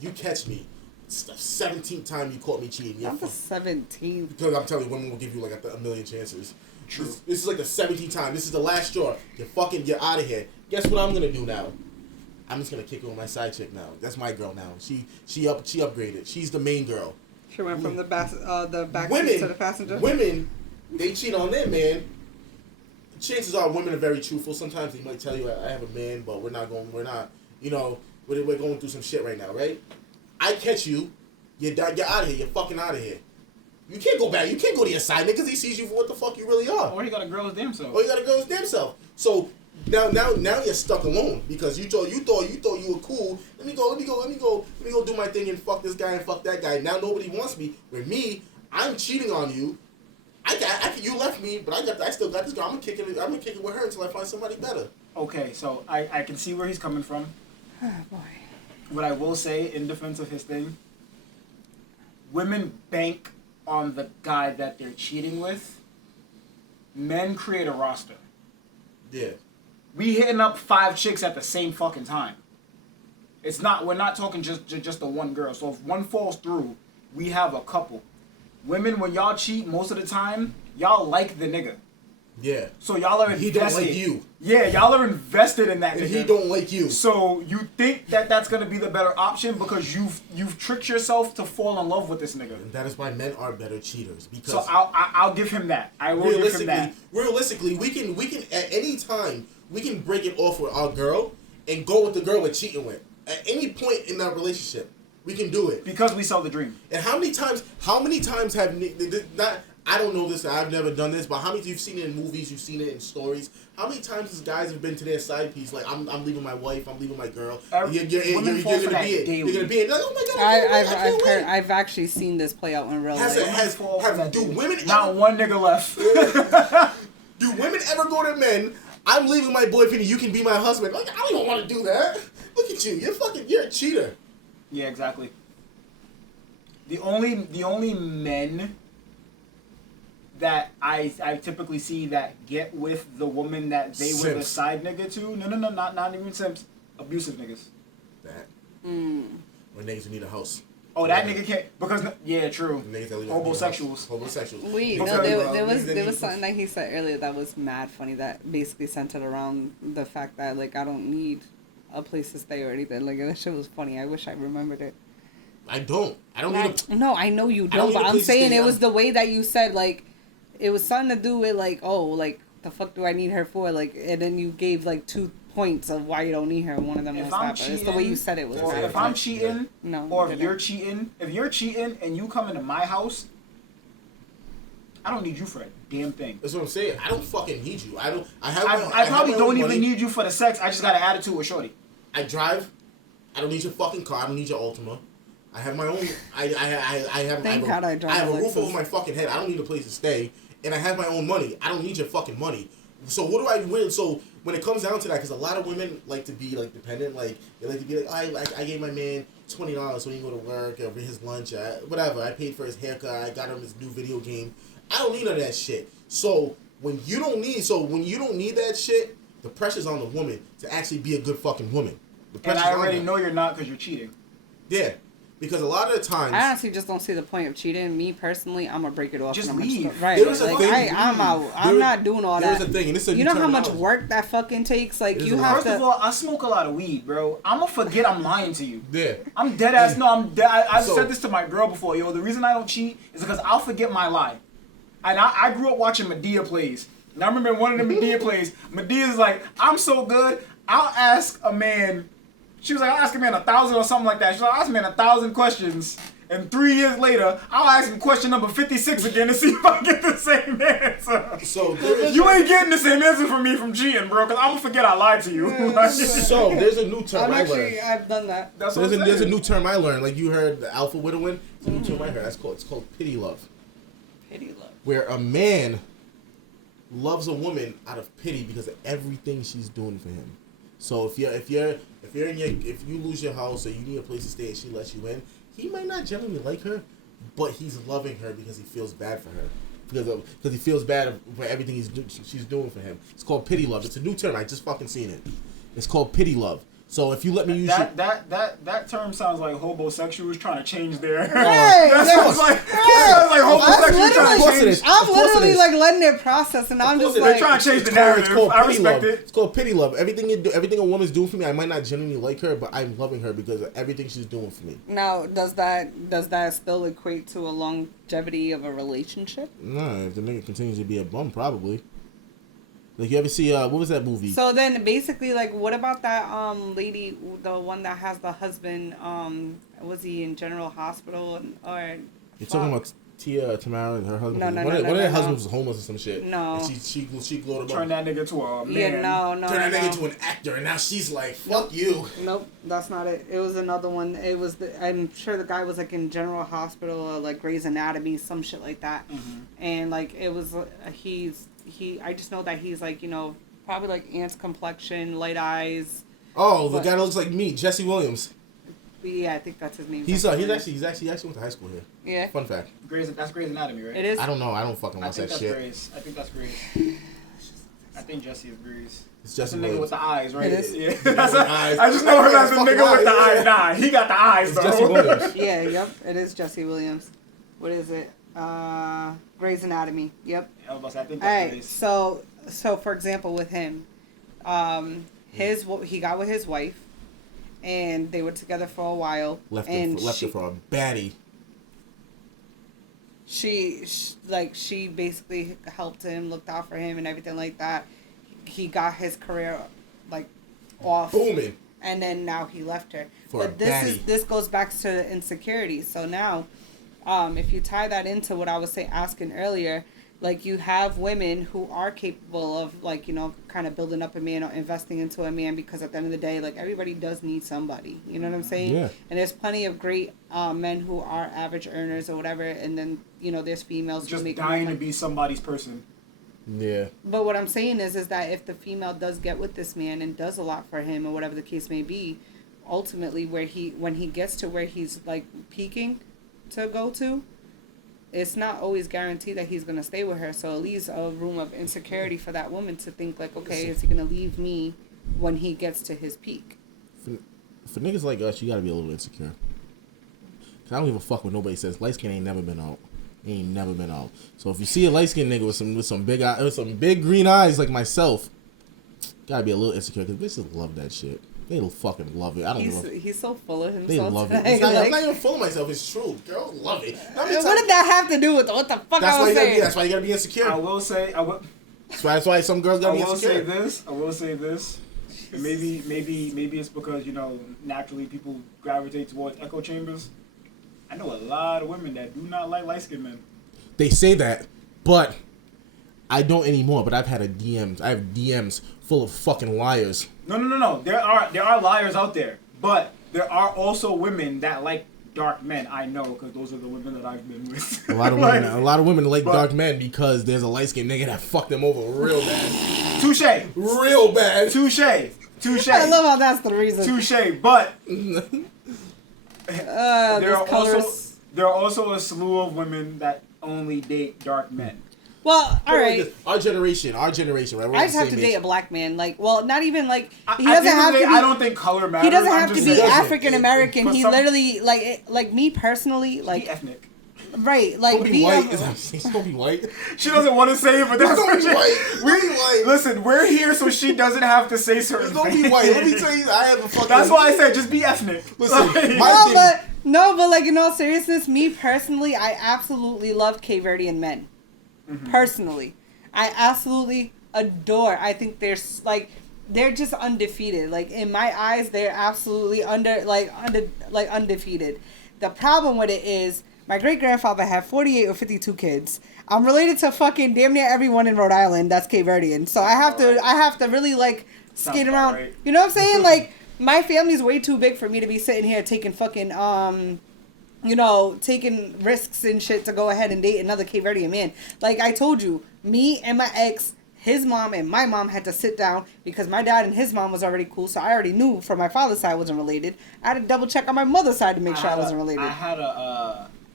You catch me. It's the 17th time you caught me cheating. Not the 17th. Because I'm telling you, women will give you like a million chances. True. This is like the 17th time. This is the last straw. You're out of here. Guess what I'm gonna do now? I'm just gonna kick her with my side chick now. That's my girl now. She upgraded. She's the main girl. She went from the back seat to the passenger. Women, they cheat on their man. Chances are women are very truthful. Sometimes they might tell you, I have a man, but we're not, we're going through some shit right now, right? I catch you, you're out of here. You're fucking out of here. You can't go back. You can't go to your side nigga because he sees you for what the fuck you really are. Or he got a girl his damn self. So now you're stuck alone because you thought you were cool. Let me go do my thing and fuck this guy and fuck that guy. Now nobody wants me. With me, I'm cheating on you. You left me, but I still got this girl. I'm gonna kick it with her until I find somebody better. Okay, so I can see where he's coming from. Oh boy. What I will say in defense of his thing, women bank on the guy that they're cheating with. Men create a roster. Yeah. We hitting up 5 chicks at the same fucking time. We're not talking just the one girl. So if one falls through, we have a couple. Women, when y'all cheat, most of the time, y'all like the nigga. Yeah. So y'all are invested. He don't like you. Yeah, y'all are invested in that and nigga. He don't like you. So you think that that's gonna be the better option because you've tricked yourself to fall in love with this nigga. And that is why men are better cheaters. Because so I'll give him that. I will give him that. Realistically, we can at any time we can break it off with our girl and go with the girl we're cheating with. At any point in that relationship, we can do it because we sell the dream. And how many times have not? I don't know this. I've never done this, but how many you've seen it in movies? You've seen it in stories. How many times these guys have been to their side piece? Like I'm leaving my wife. I'm leaving my girl. You're gonna be it. You're gonna be it. Like, oh my god! I've actually seen this play out in real life. Do women? Not one nigga left. Do women ever go to men? I'm leaving my boyfriend. And you can be my husband. Like I don't even want to do that. Look at you. You're a cheater. Yeah, exactly. The only men that I typically see that get with the woman that they were the side nigga to. No, not even simps. Abusive niggas. That. Or niggas who need a house. Oh, that nigga can't because true. Homosexuals. Wait, no, there was something that he said earlier that was mad funny that basically centered around the fact that like I don't need a place to stay or anything. Like that shit was funny. I wish I remembered it. I don't need a... No, I know you don't, but I'm saying it was the way that you said, like, it was something to do with, like, oh, like, the fuck do I need her for? Like, and then you gave like 2 points of why you don't need her. One of them was that. It's the way you said it was. Or if I'm cheating, no, or if you're cheating, and you come into my house, I don't need you for a damn thing. That's what I'm saying. I don't fucking need you. I probably don't even need you for the sex. I just got an attitude with shorty. I drive. I don't need your fucking car. I don't need your Ultima. I have my own. I have a roof over my fucking head. I don't need a place to stay, and I have my own money. I don't need your fucking money. So what do I win? So when it comes down to that, because a lot of women like to be like dependent, like they like to be like, I gave my man $20 so he can go to work or his lunch, whatever. I paid for his haircut. I got him his new video game. I don't need none of that shit. So when you don't need that shit, the pressure's on the woman to actually be a good fucking woman. And I already know you're not because you're cheating. Yeah. Because a lot of the times... I honestly just don't see the point of cheating. Me, personally, I'm going to break it off. Just leave. Right. There is a like, thing. I'm out. I'm not doing all that. There's a thing. And this is you know how much work that fucking takes? Like, you have First of all, I smoke a lot of weed, bro. I'm going to forget I'm lying to you. Yeah. I'm dead ass. No, I'm dead. I've said this to my girl before. Yo, the reason I don't cheat is because I'll forget my lie. And I grew up watching Madea plays. And I remember one of the Madea plays, Medea's like, I'm so good, I'll ask a man... She was like, I'll ask a man 1,000 or something like that. She's like, I'll ask a man 1,000 questions. And 3 years later, I'll ask him question number 56 again to see if I get the same answer. So you ain't getting the same answer from me from cheating, bro, because I'm going to forget I lied to you. So there's a new term I learned. I've done that. There's a new term I learned. Like you heard the alpha widowing. It's a new term I heard. It's called pity love. Pity love. Where a man loves a woman out of pity because of everything she's doing for him. So if you lose your house or you need a place to stay and she lets you in, he might not genuinely like her, but he's loving her because he feels bad for her. Because he feels bad for everything she's doing for him. It's called pity love. It's a new term. I just fucking seen it. It's called pity love. So if you let me use that term sounds like homosexuals trying to change their. Right, that sounds like homosexuals trying to change. I'm literally like letting it process, and I'm just like they're trying to change the narrative. I respect it. It's called pity love. Everything a woman's doing for me, I might not genuinely like her, but I'm loving her because of everything she's doing for me. Now, does that still equate to a longevity of a relationship? No, if the nigga continues to be a bum, probably. Like, you ever see, what was that movie? So then, basically, like, what about that lady, the one that has the husband, was he in General Hospital, or... You're talking about Tamara and her husband? No, one of their husbands was homeless or some shit. No. And she glowed about... Turn that nigga to a man. Yeah, no. Turn that nigga to an actor, and now she's like, fuck you. Nope, that's not it. It was another one. It was, I'm sure the guy was, like, in General Hospital, or, like, Grey's Anatomy, some shit like that. Mm-hmm. And, like, it was, I just know that he's like, you know, probably like Ant's complexion, light eyes. Oh, the guy that looks like me, Jesse Williams. Yeah, I think that's his name. He actually went to high school here. Yeah. Fun fact. That's Grey's Anatomy, right? It is. I don't know. I don't fucking watch that shit. I think that's Grey's. I think Jesse is Grey's. It's Jesse the nigga with the eyes, right? It is. Yeah. I just know him as the nigga with the eyes. Nah, he got the eyes though. Jesse Williams. Yeah. Yep. It is Jesse Williams. What is it? Grey's Anatomy. Yep. I think that's All right. Grey's. So for example, with him, he got with his wife, and they were together for a while. Left her for a baddie. She basically helped him, looked out for him, and everything like that. He got his career like off, booming, and then now he left her. But this goes back to the insecurities. So now, if you tie that into what I was asking earlier, like you have women who are capable of like, you know, kind of building up a man or investing into a man, because at the end of the day, like everybody does need somebody. You know what I'm saying? Yeah. And there's plenty of great men who are average earners or whatever, and then, you know, there's females just who make dying to be somebody's person. Yeah. But what I'm saying is that if the female does get with this man and does a lot for him or whatever the case may be, ultimately when he gets to where he's like peaking to go to, it's not always guaranteed that he's going to stay with her. So it leaves a room of insecurity for that woman to think like, okay, is he going to leave me when he gets to his peak? For niggas like us, you got to be a little insecure. Cause I don't give a fuck what nobody says. Light skin ain't never been out. Ain't never been out. So if you see a light skinned nigga with some big green eyes like myself, gotta be a little insecure, because bitches love that shit. They fucking love it. I don't know. He's so full of himself. They love today. it. I'm not even full of myself. It's true. Girls love it. What did that have to do with what the fuck I was saying? That's why you gotta be insecure. I will say, That's why some girls gotta be insecure. I will say this. And maybe it's because, you know, naturally people gravitate towards echo chambers. I know a lot of women that do not like light-skinned men. They say that, but I don't anymore. But I've had I have DMs full of fucking liars. No. There are liars out there, but there are also women that like dark men. I know, because those are the women that I've been with. A lot of women like dark men because there's a light-skinned nigga that fucked them over real bad. Touche. Real bad. Touche. I love how that's the reason. Touche, but there are also a slew of women that only date dark men. Well, all right. Our generation, right? We're I just have to date a black man. Like, well, not even like he doesn't have to be. I don't think color matters. He doesn't have to be African American. He literally like me personally, like be ethnic. Right, like don't be white. Don't be white. She doesn't want to say it, but that's don't be white. Listen, we're here so she doesn't have to say certain don't things. Be white. Let me tell you, I have a fucking. That's why I said just be ethnic. Listen, but like in all seriousness, me personally, I absolutely love Cape Verdean men. Mm-hmm. Personally, I absolutely adore. I think they're just undefeated. Like in my eyes, they're absolutely undefeated. The problem with it is my great grandfather had 48 or 52 kids. I'm related to fucking damn near everyone in Rhode Island that's Cape Verdean. So I have to really like skate around. Right. You know what I'm saying? Like my family's way too big for me to be sitting here taking fucking taking risks and shit to go ahead and date another Cape Verdean man. Like I told you, me and my ex, his mom and my mom had to sit down because my dad and his mom was already cool, so I already knew from my father's side wasn't related. I had to double check on my mother's side to make sure I wasn't related. I had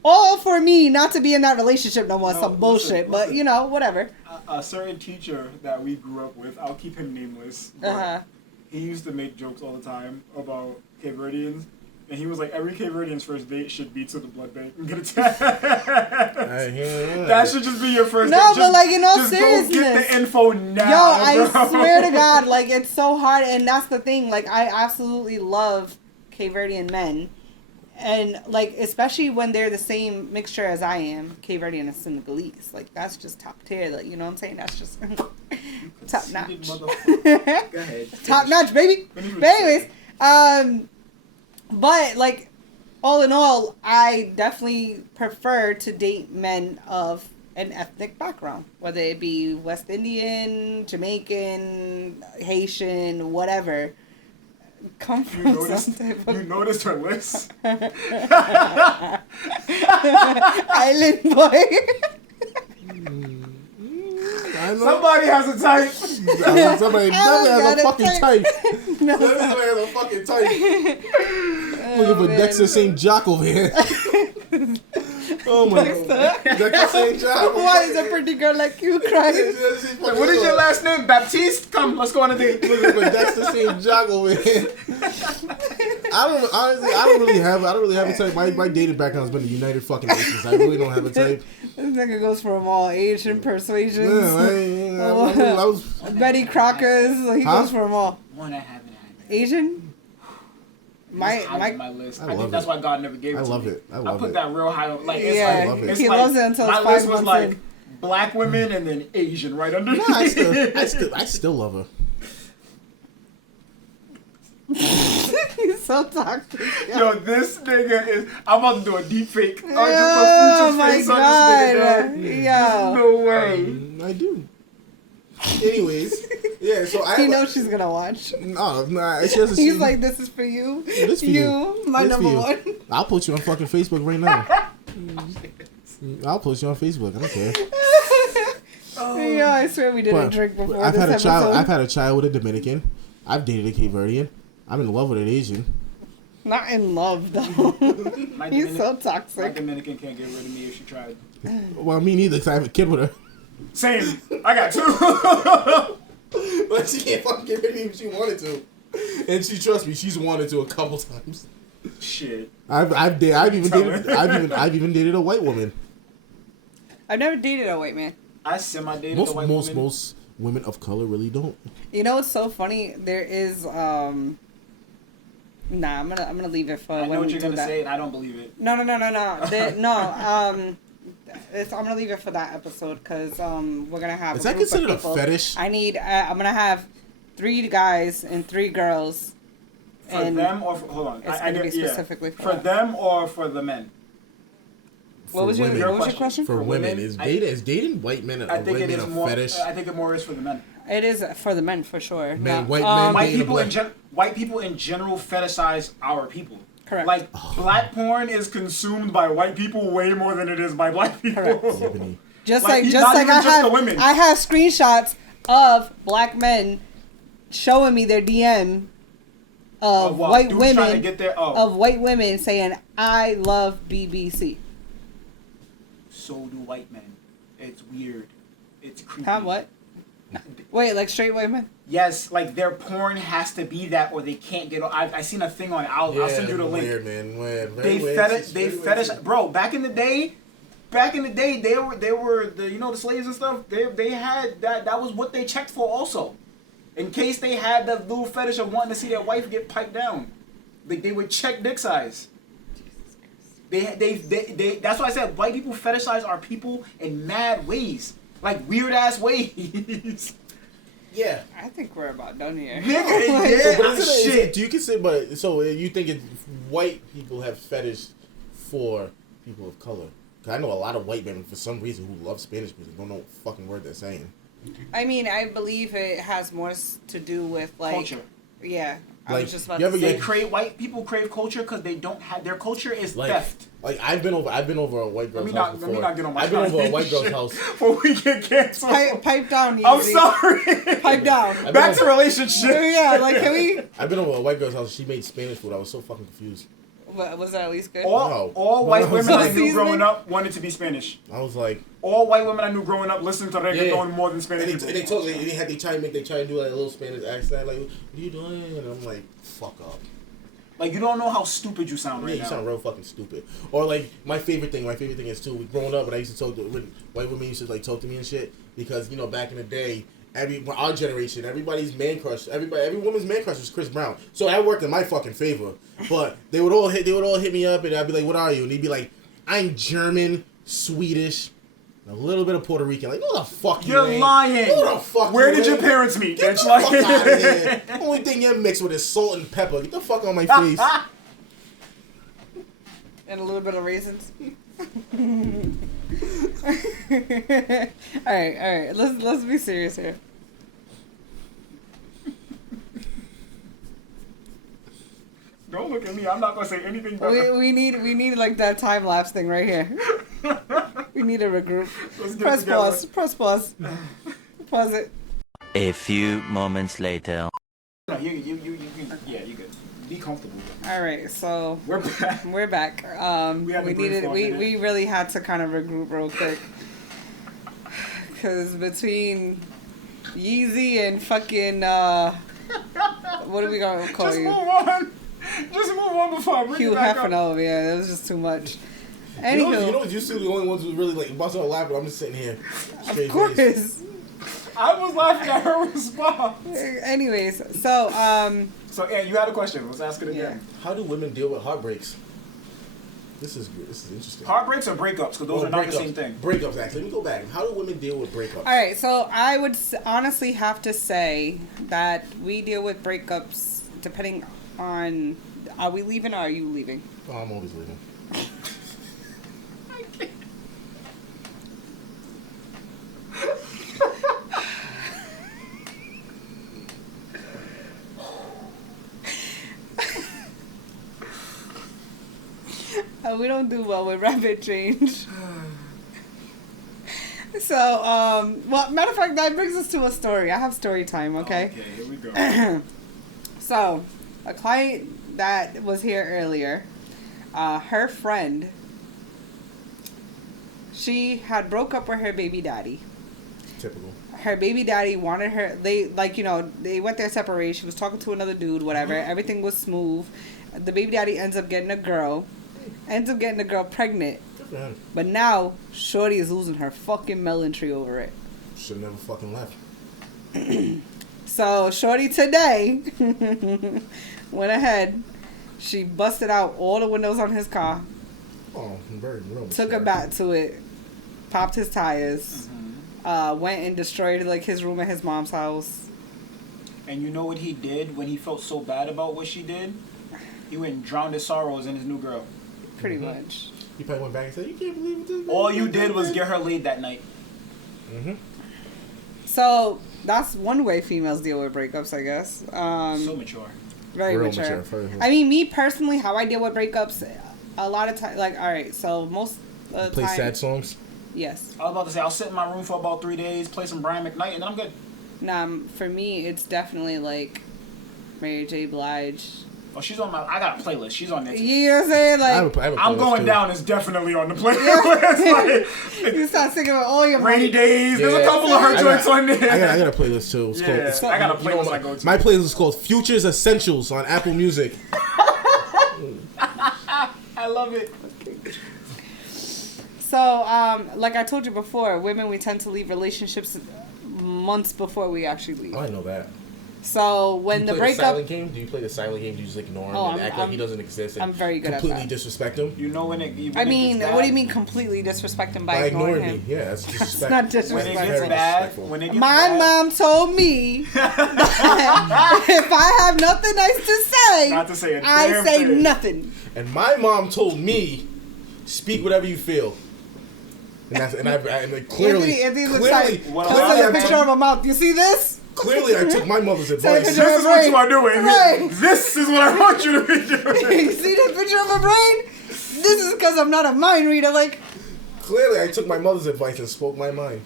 all for me not to be in that relationship no more. Some bullshit, but you know, whatever. A certain teacher that we grew up with, I'll keep him nameless. He used to make jokes all the time about Cape Verdeans. And he was like, every Cape Verdean's first date should be to the blood bank and get a test. That should just be your first date. No, but like in all seriousness. Go get the info now. Yo, I swear to God, like it's so hard, and that's the thing. Like I absolutely love Cape Verdean men, and like especially when they're the same mixture as I am, Cape Verdean and Senegalese. Like that's just top tier. Like, you know what I'm saying? That's just top notch. Go ahead. Top notch, baby. But anyways, but, like, all in all, I definitely prefer to date men of an ethnic background. Whether it be West Indian, Jamaican, Haitian, whatever. Come from some type of... You noticed her list? Island boy. Somebody has a type. Somebody has a fucking type. Somebody has a fucking type. Looking for Dexter St. Jock over here. Oh my God. Dexter St. Jock. Why is a pretty girl like you crying? What is your last name? Baptiste? Come, let's go on a date. Looking for Dexter St. Jock over here. I don't really have a type. My dating background's been the United fucking Nations. I really don't have a type. This nigga goes from all Asian persuasions. Yeah, I was Betty Crocker's. He goes from all. One I haven't had. Asian? My list. I think that's why God never gave it to me. I love it. I put that real high. Like, it's yeah, like, it's he like, loves it until my 5 list was months like in. black women and then Asian right underneath. I still love her. He's so toxic. Yo, this nigga is. I'm about to do a deep fake. Oh my God. Yo. No way. I do. Anyways, yeah. So he knows she's gonna watch. No, nah. He's like, this is for you. This for you, my number one. I'll put you on fucking Facebook right now. I'll post you on Facebook. I don't care. Yeah, I swear we didn't drink before. I've had a child with a Dominican. I've dated a Cape Verdean. I'm in love with an Asian. Not in love though. He's so toxic. My Dominican can't get rid of me if she tried. Well, me neither, because I have a kid with her. Same. I got two. But she can't fucking get rid of me if she wanted to. And she, trust me, she's wanted to a couple times. Shit. I've even dated a white woman. I've never dated a white man. I semi-dated a white woman. Most women of color really don't. You know what's so funny? There is I'm gonna leave it for I know when what we you're do gonna that. say, and I don't believe it. No. I'm gonna leave it for that episode because we're gonna have. Is that considered a fetish? I'm gonna have 3 guys and 3 girls. For them or hold on? It's gonna be specifically for them or for the men. What was your question? For women, is dating white men a fetish? I think it more is for the men. It is for the men for sure. White people in general fetishize our people. Correct. Like black porn is consumed by white people way more than it is by black people. Correct. just like I have screenshots of black men showing me their DM of white women of white women saying I love BBC. So do white men. It's weird. It's creepy. Huh? What? Wait, like straight white men? Yes, like their porn has to be that, or they can't get. I seen a thing on. I'll send you the link. Weird, man. They fetish, bro. Back in the day, they were the slaves and stuff. They had that. That was what they checked for also, in case they had that little fetish of wanting to see their wife get piped down. Like they would check dick size. They that's why I said white people fetishize our people in mad ways. Like weird ass ways. Yeah. I think we're about done here. Shit. Do you consider so you think white people have fetish for people of color? Cause I know a lot of white men for some reason who love Spanish music don't know what fucking word they're saying. I mean, I believe it has more to do with like culture. Yeah. I was just about to say. White people crave culture because they don't have their culture is theft. Like I've been over a white girl's house before. Let me not get on my I've been over a white girl's house. Before we get canceled. Pipe down. I'm sorry. Pipe down. Back to relationship. Yeah, like can we? I've been over a white girl's house. She made Spanish food. I was so fucking confused. What, was that at least good? All white women I knew growing up wanted to be Spanish. I was like, all white women I knew growing up listened to reggaeton more than Spanish. And they told me they try to do like a little Spanish accent, like, what are you doing? And I'm like, fuck up. Like you don't know how stupid you sound right now. You sound real fucking stupid. Or like my favorite thing is too. Growing up, and I used to white women used to like talk to me and shit because back in the day. Our generation, everybody's man crush, every woman's man crush was Chris Brown. So that worked in my fucking favor. But they would all hit me up, and I'd be like, "What are you?" And he'd be like, "I'm German, Swedish, a little bit of Puerto Rican." Like, who the fuck you're lying? Who the fuck? Where did your parents meet? Get the fuck out of here. The only thing you're mixed with is salt and pepper. Get the fuck on my face. And a little bit of raisins. all right. Let's be serious here. Don't look at me. I'm not gonna say anything better. We need like that time lapse thing right here. We need to regroup. Press pause. Pause it. A few moments later. No, you good. Be comfortable. All right, so we're back. We're back. We really had to kind of regroup real quick because between Yeezy and fucking what are we gonna call you? Just move on before I bring Hugh it back Hefner, yeah, that was just too much. Anywho, you know what? You two the only ones who really like busting out laughing. I'm just sitting here. Of course. Face. I was laughing at her response. Anyways, so So Ann, you had a question. Let's ask it again. Yeah. How do women deal with heartbreaks? This is interesting. Heartbreaks or breakups? Because those are not the same thing. Breakups, actually. Let me go back. How do women deal with breakups? All right, so I would honestly have to say that we deal with breakups depending on, are we leaving or are you leaving? Oh, I'm always leaving. We don't do well with rapid change. So, well, matter of fact, that brings us to a story. I have story time, okay? Okay, here we go. So, a client that was here earlier, her friend, she had broke up with her baby daddy. Typical. Her baby daddy wanted her, they went their separate. She was talking to another dude, whatever. Everything was smooth. The baby daddy ends up getting a girl pregnant. But now, shorty is losing her fucking melon tree over it. Should've never fucking left. So, shorty today went ahead. She busted out all the windows on his car. Oh, very real. Took her back to it. popped his tires, went and destroyed like his room at his mom's house. And you know what he did when he felt so bad about what she did? He went and drowned his sorrows in his new girl. Pretty much. He probably went back and said, "You can't believe this." All you did was get her laid that night. So that's one way females deal with breakups, I guess. So mature. Very Real mature. mature. I mean, me personally, how I deal with breakups, a lot of time, like, all right, so most of the Play time, sad songs. yes. I was about to say, I'll sit in my room for about 3 days, play some Brian McKnight, and then I'm good. Nah, for me, it's definitely like Mary J. Blige. Oh, she's on I got a playlist. She's on there too. You know what I'm saying? Like, I have a I'm playlist, Going too. Down is definitely on the playlist. Like, you start singing with all your Rainy money. Days. There's a Yeah. couple of her joints on there. I got a playlist too. It's called, Yeah, I got a playlist I go to. My playlist is called Futures Essentials on Apple Music. I love it. So, like I told you before, women, we tend to leave relationships months before we actually leave. Oh, I know that. So when the Do you play the breakup, silent game? Do you play the silent game? Do you just ignore him Oh, and act like he I'm- doesn't exist? And I'm very good at completely that. disrespect him You know when it. I When mean, it gets what do you bad? mean completely disrespect him by by ignoring ignoring him? me. Yeah, that's disrespect. not When it disrespectful. gets Very bad. disrespectful. When it gets My bad. mom told me that if I have nothing nice to say, Not to say a I damn say thing. nothing. And my mom told me, "Speak whatever you feel." And that's and clearly, Anthony looks clearly, like, What let's about take a that? picture of my mouth. You see this? clearly, I took my mother's Take a advice. picture This is what you are doing. Right. This is what I want you to be doing. You see this picture of my brain? This is because I'm not a mind reader. Like, Clearly, I took my mother's advice and spoke my mind.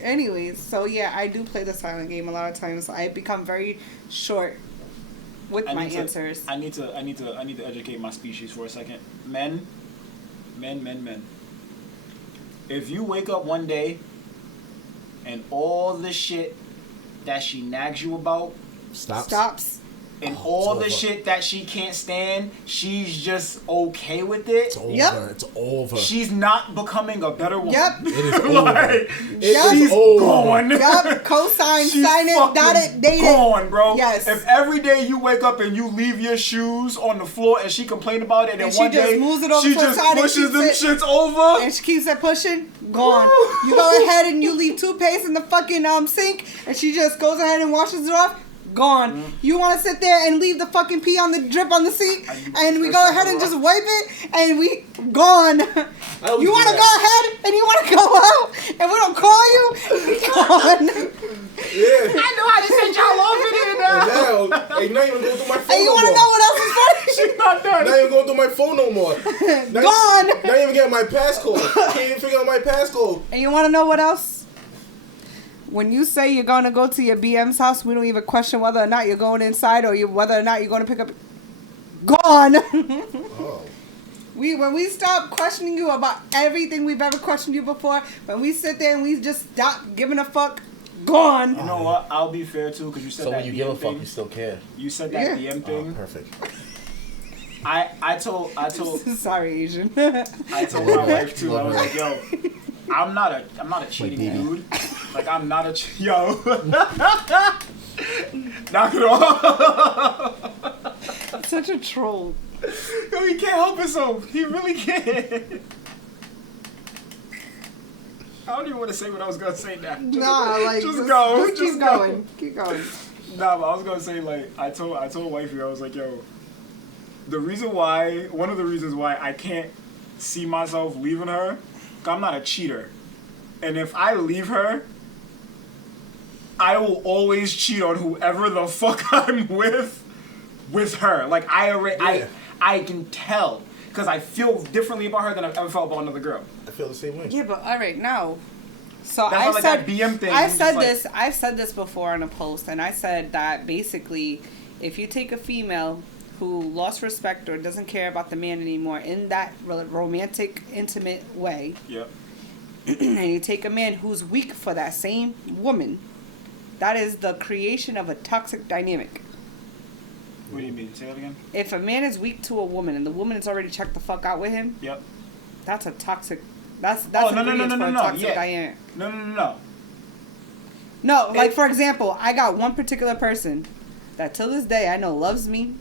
anyways, so yeah, I do play the silent game a lot of times. I become very short with my answers. I need to educate my species for a second. Men. If you wake up one day and all the shit that she nags you about Stops. and all It's the over. shit that she can't stand, she's just okay with it. It's over. Yep. It's over. She's not becoming a better woman. Yep. It is over. Like, It is she's over. gone. Yup. Co-sign, She's sign it, fucking dot it, date it. gone, bro. Yes. If every day you wake up and you leave your shoes on the floor and she complain about it, and And then one she just day moves it over she to the just side and pushes keeps them it- shits over. And she keeps it pushing, gone. You go ahead and you leave toothpaste in the fucking sink, and she just goes ahead and washes it off, gone. You want to sit there and leave the fucking pee on the drip on the seat, and we go ahead and just wipe it, and we gone. always You do want to that. go ahead and you want to go out, and we don't call you, gone. Yeah. I know how to send y'all over there now. And now, you're not even going through my phone And you no want to more. know what else is funny? She's not done. Not even going through my phone no more. Not, Gone. Not even getting my passcode. Can't even figure out my passcode. And you want to know what else? When you say you're going to go to your BM's house, we don't even question whether or not you're going inside or whether or not you're going to pick up. Gone. Oh. When we stop questioning you about everything we've ever questioned you before, when we sit there and we just stop giving a fuck, gone. You know what? I'll be fair too, because you said So that when you BM give a fuck, thing. you still care. You said that Yeah. BM Oh, thing. perfect. I told Sorry, Asian. I told my wife too. I was like, yo, I'm not a cheating baby. dude. Like I'm not a yo. Knock it off. Such a troll. Yo, he can't help himself. He really can't. I don't even want to say what I was gonna say now. Just go. Just Just keep go. going. Keep going. Nah, but I was gonna say like I told wifey, I was like, yo, one of the reasons why I can't see myself leaving her, 'cause I'm not a cheater, and if I leave her, I will always cheat on whoever the fuck I'm with her. Like I can tell because I feel differently about her than I've ever felt about another girl. I feel the same way. Yeah, but all right, now. So That's why, I've like, said that BM thing, I've I'm said just this. I've said this before on a post, and I said that basically, if you take a female who lost respect or doesn't care about the man anymore in that romantic, intimate way, Yep. and you take a man who's weak for that same woman, that is the creation of a toxic dynamic. What do you mean? Say that again. If a man is weak to a woman and the woman has already checked the fuck out with him, Yep. that's a toxic. That's Oh, no, ingredients for a toxic yeah. dynamic. No. No, like for example, I got one particular person that till this day I know loves me,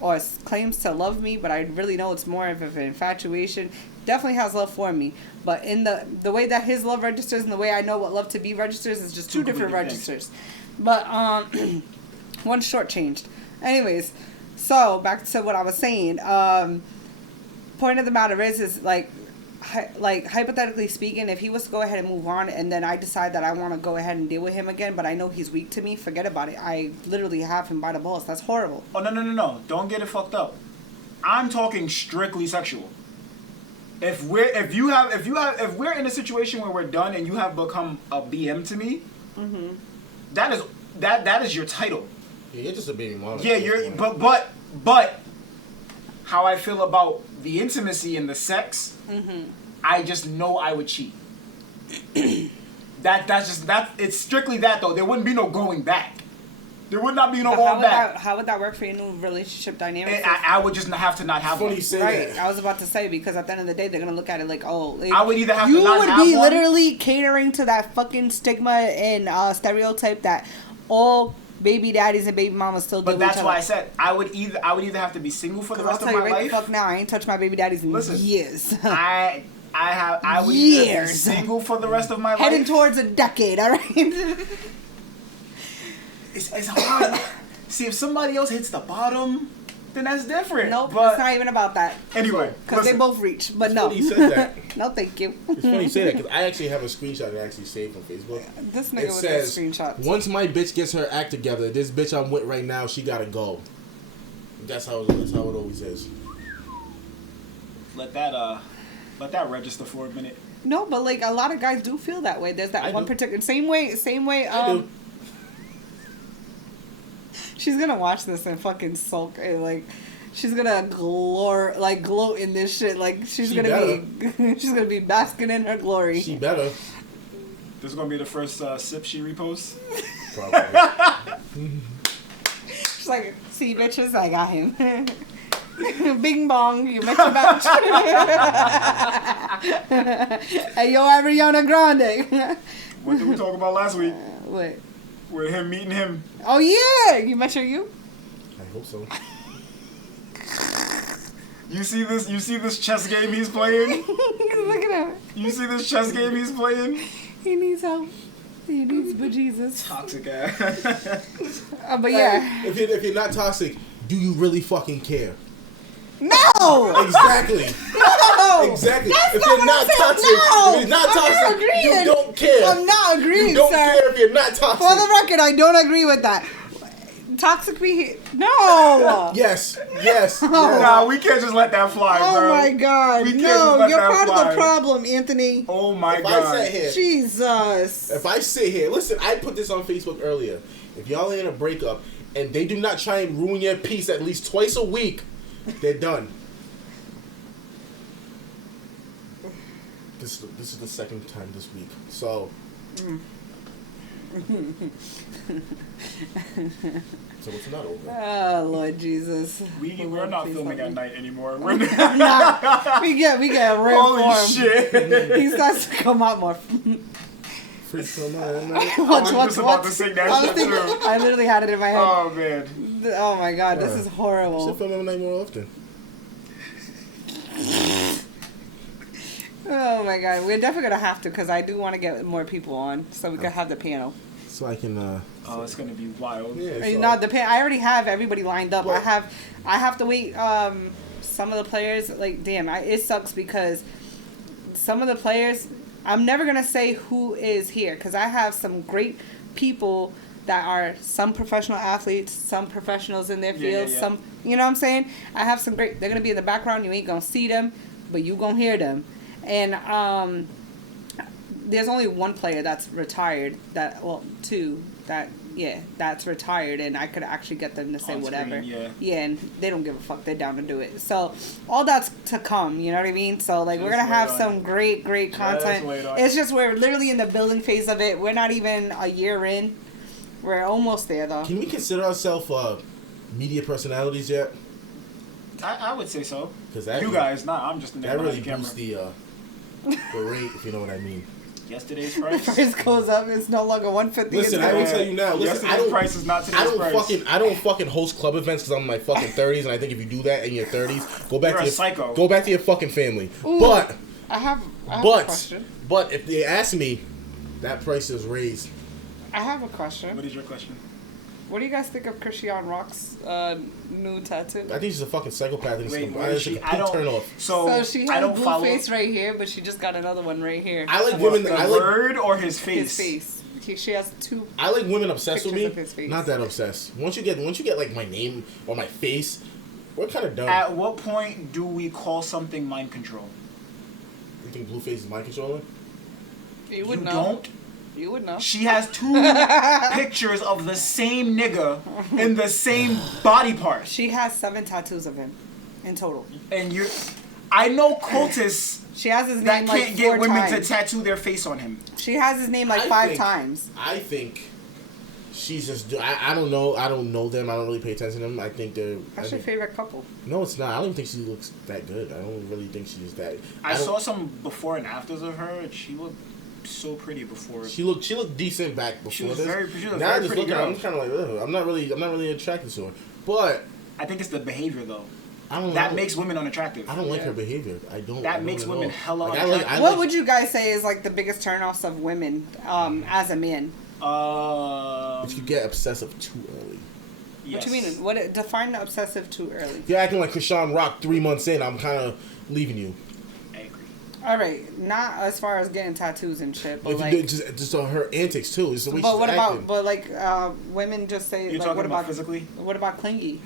or claims to love me, but I really know it's more of an infatuation. Definitely has love for me, but in the way that his love registers and the way I know what love to be registers is just two different registers. But one's shortchanged. Anyways, so back to what I was saying. Point of the matter is like hypothetically speaking, if he was to go ahead and move on, and then I decide that I want to go ahead and deal with him again, but I know he's weak to me, forget about it. I literally have him by the balls. That's horrible. Oh no! Don't get it fucked up. I'm talking strictly sexual. If we're in a situation where we're done and you have become a BM to me, that is your title. Yeah, you're just a baby mama. Yeah, but how I feel about the intimacy and the sex, I just know I would cheat. It's strictly that though. There wouldn't be no going back. There would not be no going back. How would that work for your new relationship dynamic? I would just have to not have one. Right. I was about to say, because at the end of the day, they're gonna look at it like, oh, like, I would either have to not have one. You would be literally catering to that fucking stigma and stereotype that all baby daddies and baby mamas still do. But that's why I said I would either have to be single for the rest of my life. Right the fuck now, I ain't touched my baby daddies in years. I would either be single for the rest of my life. Heading towards a decade, all right. It's hard. See, if somebody else hits the bottom, then that's different. Nope, but it's not even about that. Anyway, because they both reach, but no. Funny you said that. No, thank you. It's funny you say that because I actually have a screenshot that I actually saved from Facebook. This nigga with the screenshots. Once my bitch gets her act together, this bitch I'm with right now, she gotta go. That's how it always is. Let that register for a minute. No, but like a lot of guys do feel that way. There's that one particular same way. I do. She's gonna watch this and fucking sulk and like she's gonna gloat in this shit. Like she's gonna be basking in her glory. She better. This is gonna be the first sip she reposts. Probably. She's like, see bitches, I got him. Bing bong, you met your match. Hey yo, Ariana Grande. What did we talk about last week? What? With him meeting him. Oh yeah, you met you? I hope so. You see this chess game he's playing? Look at him. You see this chess game he's playing? He needs help. He needs bejesus. Toxic ass. But yeah. If you're not toxic, do you really fucking care? No! Exactly. No! Exactly. That's if not you're what not I'm saying. toxic, No! if you're not I'm toxic, not agreeing. you don't care. I'm not agreeing, You don't sir. care if you're not toxic. For the record, I don't agree with that. Toxic behavior. No! Yes. Yes. Nah, we can't just let that fly, Oh bro. my god. We can't No, just let you're that part fly. of the problem, Anthony. Oh my If god. I sit here, Jesus. if I sit here, listen, I put this on Facebook earlier. If y'all are in a breakup and they do not try and ruin your peace at least twice a week, they're done. This is the second time this week. So. So it's not over. Oh Lord Jesus. We're not filming at night anymore. We're Nah, we get real Holy form. shit. He starts to come out more. Freak from my I'm just about to sing that shit too. I literally had it in my head. Oh man. Oh my god, this is horrible. Should film every night more often. Oh my god, we're definitely gonna have to because I do want to get more people on so we can have the panel. So I can. Oh, it's gonna be wild. Yeah. I mean, So, no, I already have everybody lined up. Well, I have to wait. Some of the players, like, damn, it sucks because some of the players, I'm never gonna say who is here because I have some great people that are some professional athletes, some professionals in their fields, yeah. some, you know what I'm saying? I have some great. They're gonna be in the background. You ain't gonna see them, but you gonna hear them. And there's only one player that's retired. Two that's retired, and I could actually get them to say On whatever. screen, yeah, and they don't give a fuck. They're down to do it. So all that's to come. You know what I mean? So like we're gonna have some great content. It's just we're literally in the building phase of it. We're not even a year in. We're almost there though. Can we consider ourselves media personalities yet? I would say so. Because You guys, I'm just in there that really behind the boosts the rate, if you know what I mean. Yesterday's The price. price goes up. It's no longer 150. Listen, I will tell you now. Listen, Yesterday's price is not today's price. I don't fucking host club events because I'm in my fucking 30s, and I think if you do that in your 30s, go back You're to a your psycho. Go back to your fucking family. Ooh, But I have a question. But if they ask me, that price is raised. I have a question. What is your question? What do you guys think of Christian Rock's new tattoo? I think she's a fucking psychopath. And Wait, it's where is she? I don't. turn off. So she I has don't blue follow face right here, but she just got another one right here. I like What, women. the I like word or his face. His face. She has two. I like women obsessed with Pictures me. of his face. Not that obsessed. Once you get like my name or my face, we're kind of done. At what point do we call something mind control? You think Blueface is mind controlling? You would You know. don't. You would know. She has 2 pictures of the same nigga in the same body part. She has 7 tattoos of him in total. And I know cultists She has his that name can't like get 4 women times. to tattoo their face on him. She has his name like I 5 think- times. I think she's just. I don't know. I don't know them. I don't really pay attention to them. I think they're. That's your favorite couple. No, it's not. I don't even think she looks that good. I don't really think she's that. I don't- saw some before and afters of her, and she looked so pretty before. She looked decent back before She was this. very- she was a now I very just pretty look at her, girl. I'm kind of like, ugh. I'm not really attracted to her. But I think it's the behavior though. I don't. That know. makes women unattractive. I don't like Yeah. her behavior. I don't. That I don't makes at women all. hella like, unattractive. What would you guys say is like the biggest turnoffs of women as a man? If you get obsessive too early. Yes. What do you mean? Define the obsessive too early? If you're acting like Krishan Rock 3 months in, I'm kind of leaving you. I agree. All right, not as far as getting tattoos and shit, but If like. you do, just on her antics too. It's the way But she's what acting. about? But like, women just say You're like, talking what about about physically? What about clingy?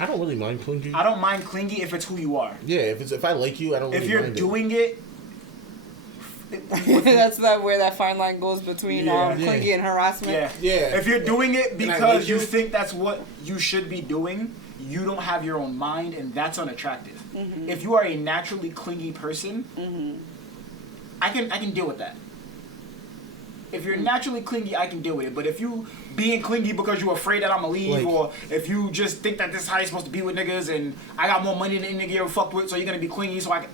I don't really mind clingy. I don't mind clingy if it's who you are. Yeah, if I like you, I don't. If really you're mind doing it, That's where that fine line goes between Yeah. clingy and harassment. yeah. Yeah. If you're doing it I because like you you. think that's what you should be doing, you don't have your own mind, and that's unattractive. Mm-hmm. If you are a naturally clingy person, I can deal with that. If you're naturally clingy, I can deal with it. But if you being clingy because you're afraid that I'm gonna leave, Like- or if you just think that this is how you're supposed to be with niggas, and I got more money than any nigga you ever fucked with, so you're gonna be clingy, so I can.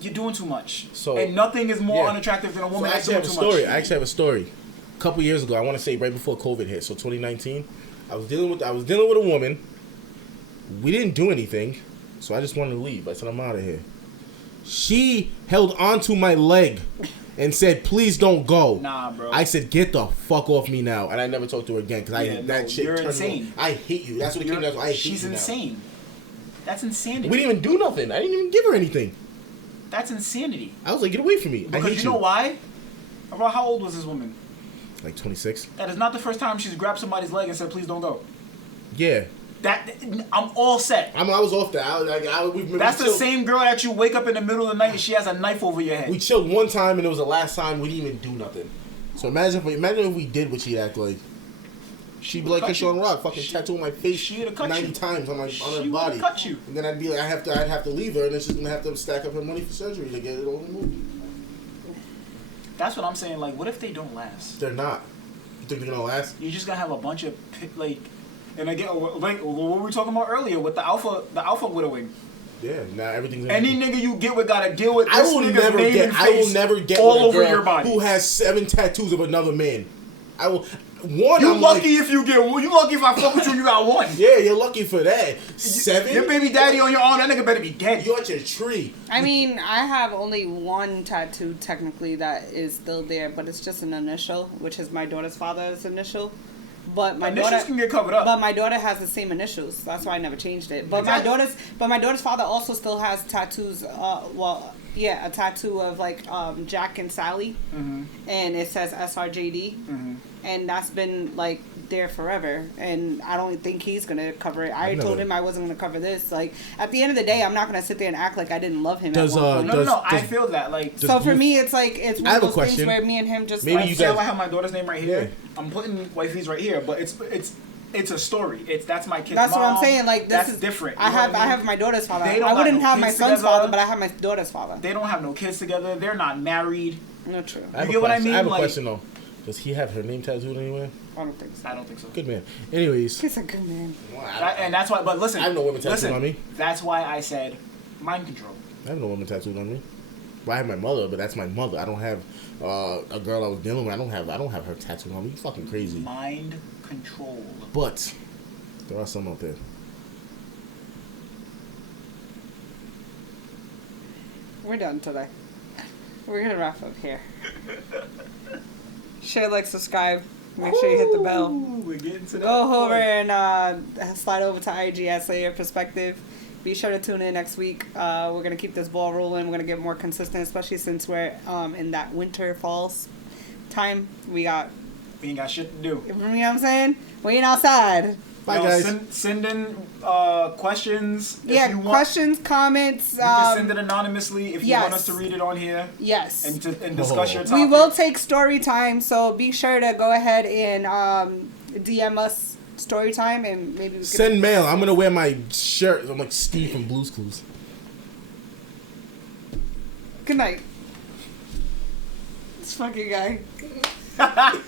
You're doing too much. So- and nothing is more Yeah. unattractive than a So woman I that's actually doing have a too story. much. I actually have a story. A couple years ago, I want to say right before COVID hit, so 2019, I was dealing with a woman. We didn't do anything, so I just wanted to leave. I said, I'm out of here. She held onto my leg and said, please don't go. Nah, bro. I said, get the fuck off me now. And I never talked to her again because Yeah, that no, shit you're turned insane. me on. I hate you. That's what it came down to. I hate She's you now. insane. That's insanity. We didn't even do nothing. I didn't even give her anything. That's insanity. I was like, get away from me. I Because hate you know why? Bro, how old was this woman? Like 26? That is not the first time she's grabbed somebody's leg and said, "Please don't go." Yeah. I'm all set. I was off that. That's the same girl that you wake up in the middle of the night and she has a knife over your head. We chilled one time and it was the last time we didn't even do nothing. So imagine if we did what she'd act like. She'd be like Krishan Rock, fucking tattoo my face she'd have cut 90 you. times on her She body. would've cut you. And then I'd be like, I'd have to leave her, and then she's gonna have to stack up her money for surgery to get it all removed. That's what I'm saying. Like, what if they don't last? They're not. You think they're gonna last? You're just gonna have a bunch of and again, like what we were talking about earlier with the alpha widowing. Yeah. Now everything's. Any nigga you get with gotta deal with. I This will nigga's never name get. and I will face never get all with a over girl your body. who has 7 tattoos of another man. I will. One. You I'm lucky like, if you get one. You lucky if I fuck with you, you got one. yeah, you're lucky for that. 7. Your baby daddy on your arm, that nigga better be dead. You're at your tree. I mean, I have only one tattoo technically that is still there, but it's just an initial, which is my daughter's father's initial. But my Initials daughter can get covered up. But my daughter has the same initials. That's why I never changed it. But Exactly. my daughter's father also still has tattoos. A tattoo of like Jack and Sally, and it says SRJD, and that's been like there forever. And I don't think he's gonna cover it. I told him I wasn't gonna cover this. Like at the end of the day, I'm not gonna sit there and act like I didn't love him. Does, at one point. No, I feel that. Like, So for me, it's like it's one I have of a those things question. where me and him just Maybe like, you see how guys- I have my daughter's name right here. Yeah. I'm putting wifey's right here, but it's a story. That's my kid's That's mom. what I'm saying. Like this that's is different. I You know have what I have my daughter's father. They don't I have wouldn't no have my kids son's together. father, but I have my daughter's father. They don't have no kids together. They're not married. No, true. I have You a get what I question. mean? I have a Like- question though. Does he have her name tattooed anywhere? I don't think so. I don't think so. Good man. Anyways. He's a good man. And that's why. But listen, I have no women tattooed listen, on me. That's why I said mind control. I have no woman tattooed on me. Well, I have my mother, but that's my mother. I don't have a girl I was dealing with. I don't have her tattooed on me. You fucking crazy. Mind control. But there are some out there. We're done today. We're gonna wrap up here. Share, like, subscribe. Make sure you hit the bell. We're getting to that Go over point. and slide over to IG at Say Your Perspective. Be sure to tune in next week. We're gonna keep this ball rolling. We're gonna get more consistent, especially since we're in that winter falls time. We ain't got shit to do. you know what I'm saying? We ain't outside. Bye, guys. Send in questions if you want. Questions, comments. You can send it anonymously if you want us to read it on here. Yes. And discuss your topic. We will take story time, so be sure to go ahead and DM us story time, and maybe we can Send mail. I'm gonna wear my shirt. I'm like Steve from Blue's Clues. Good night. This fucking guy.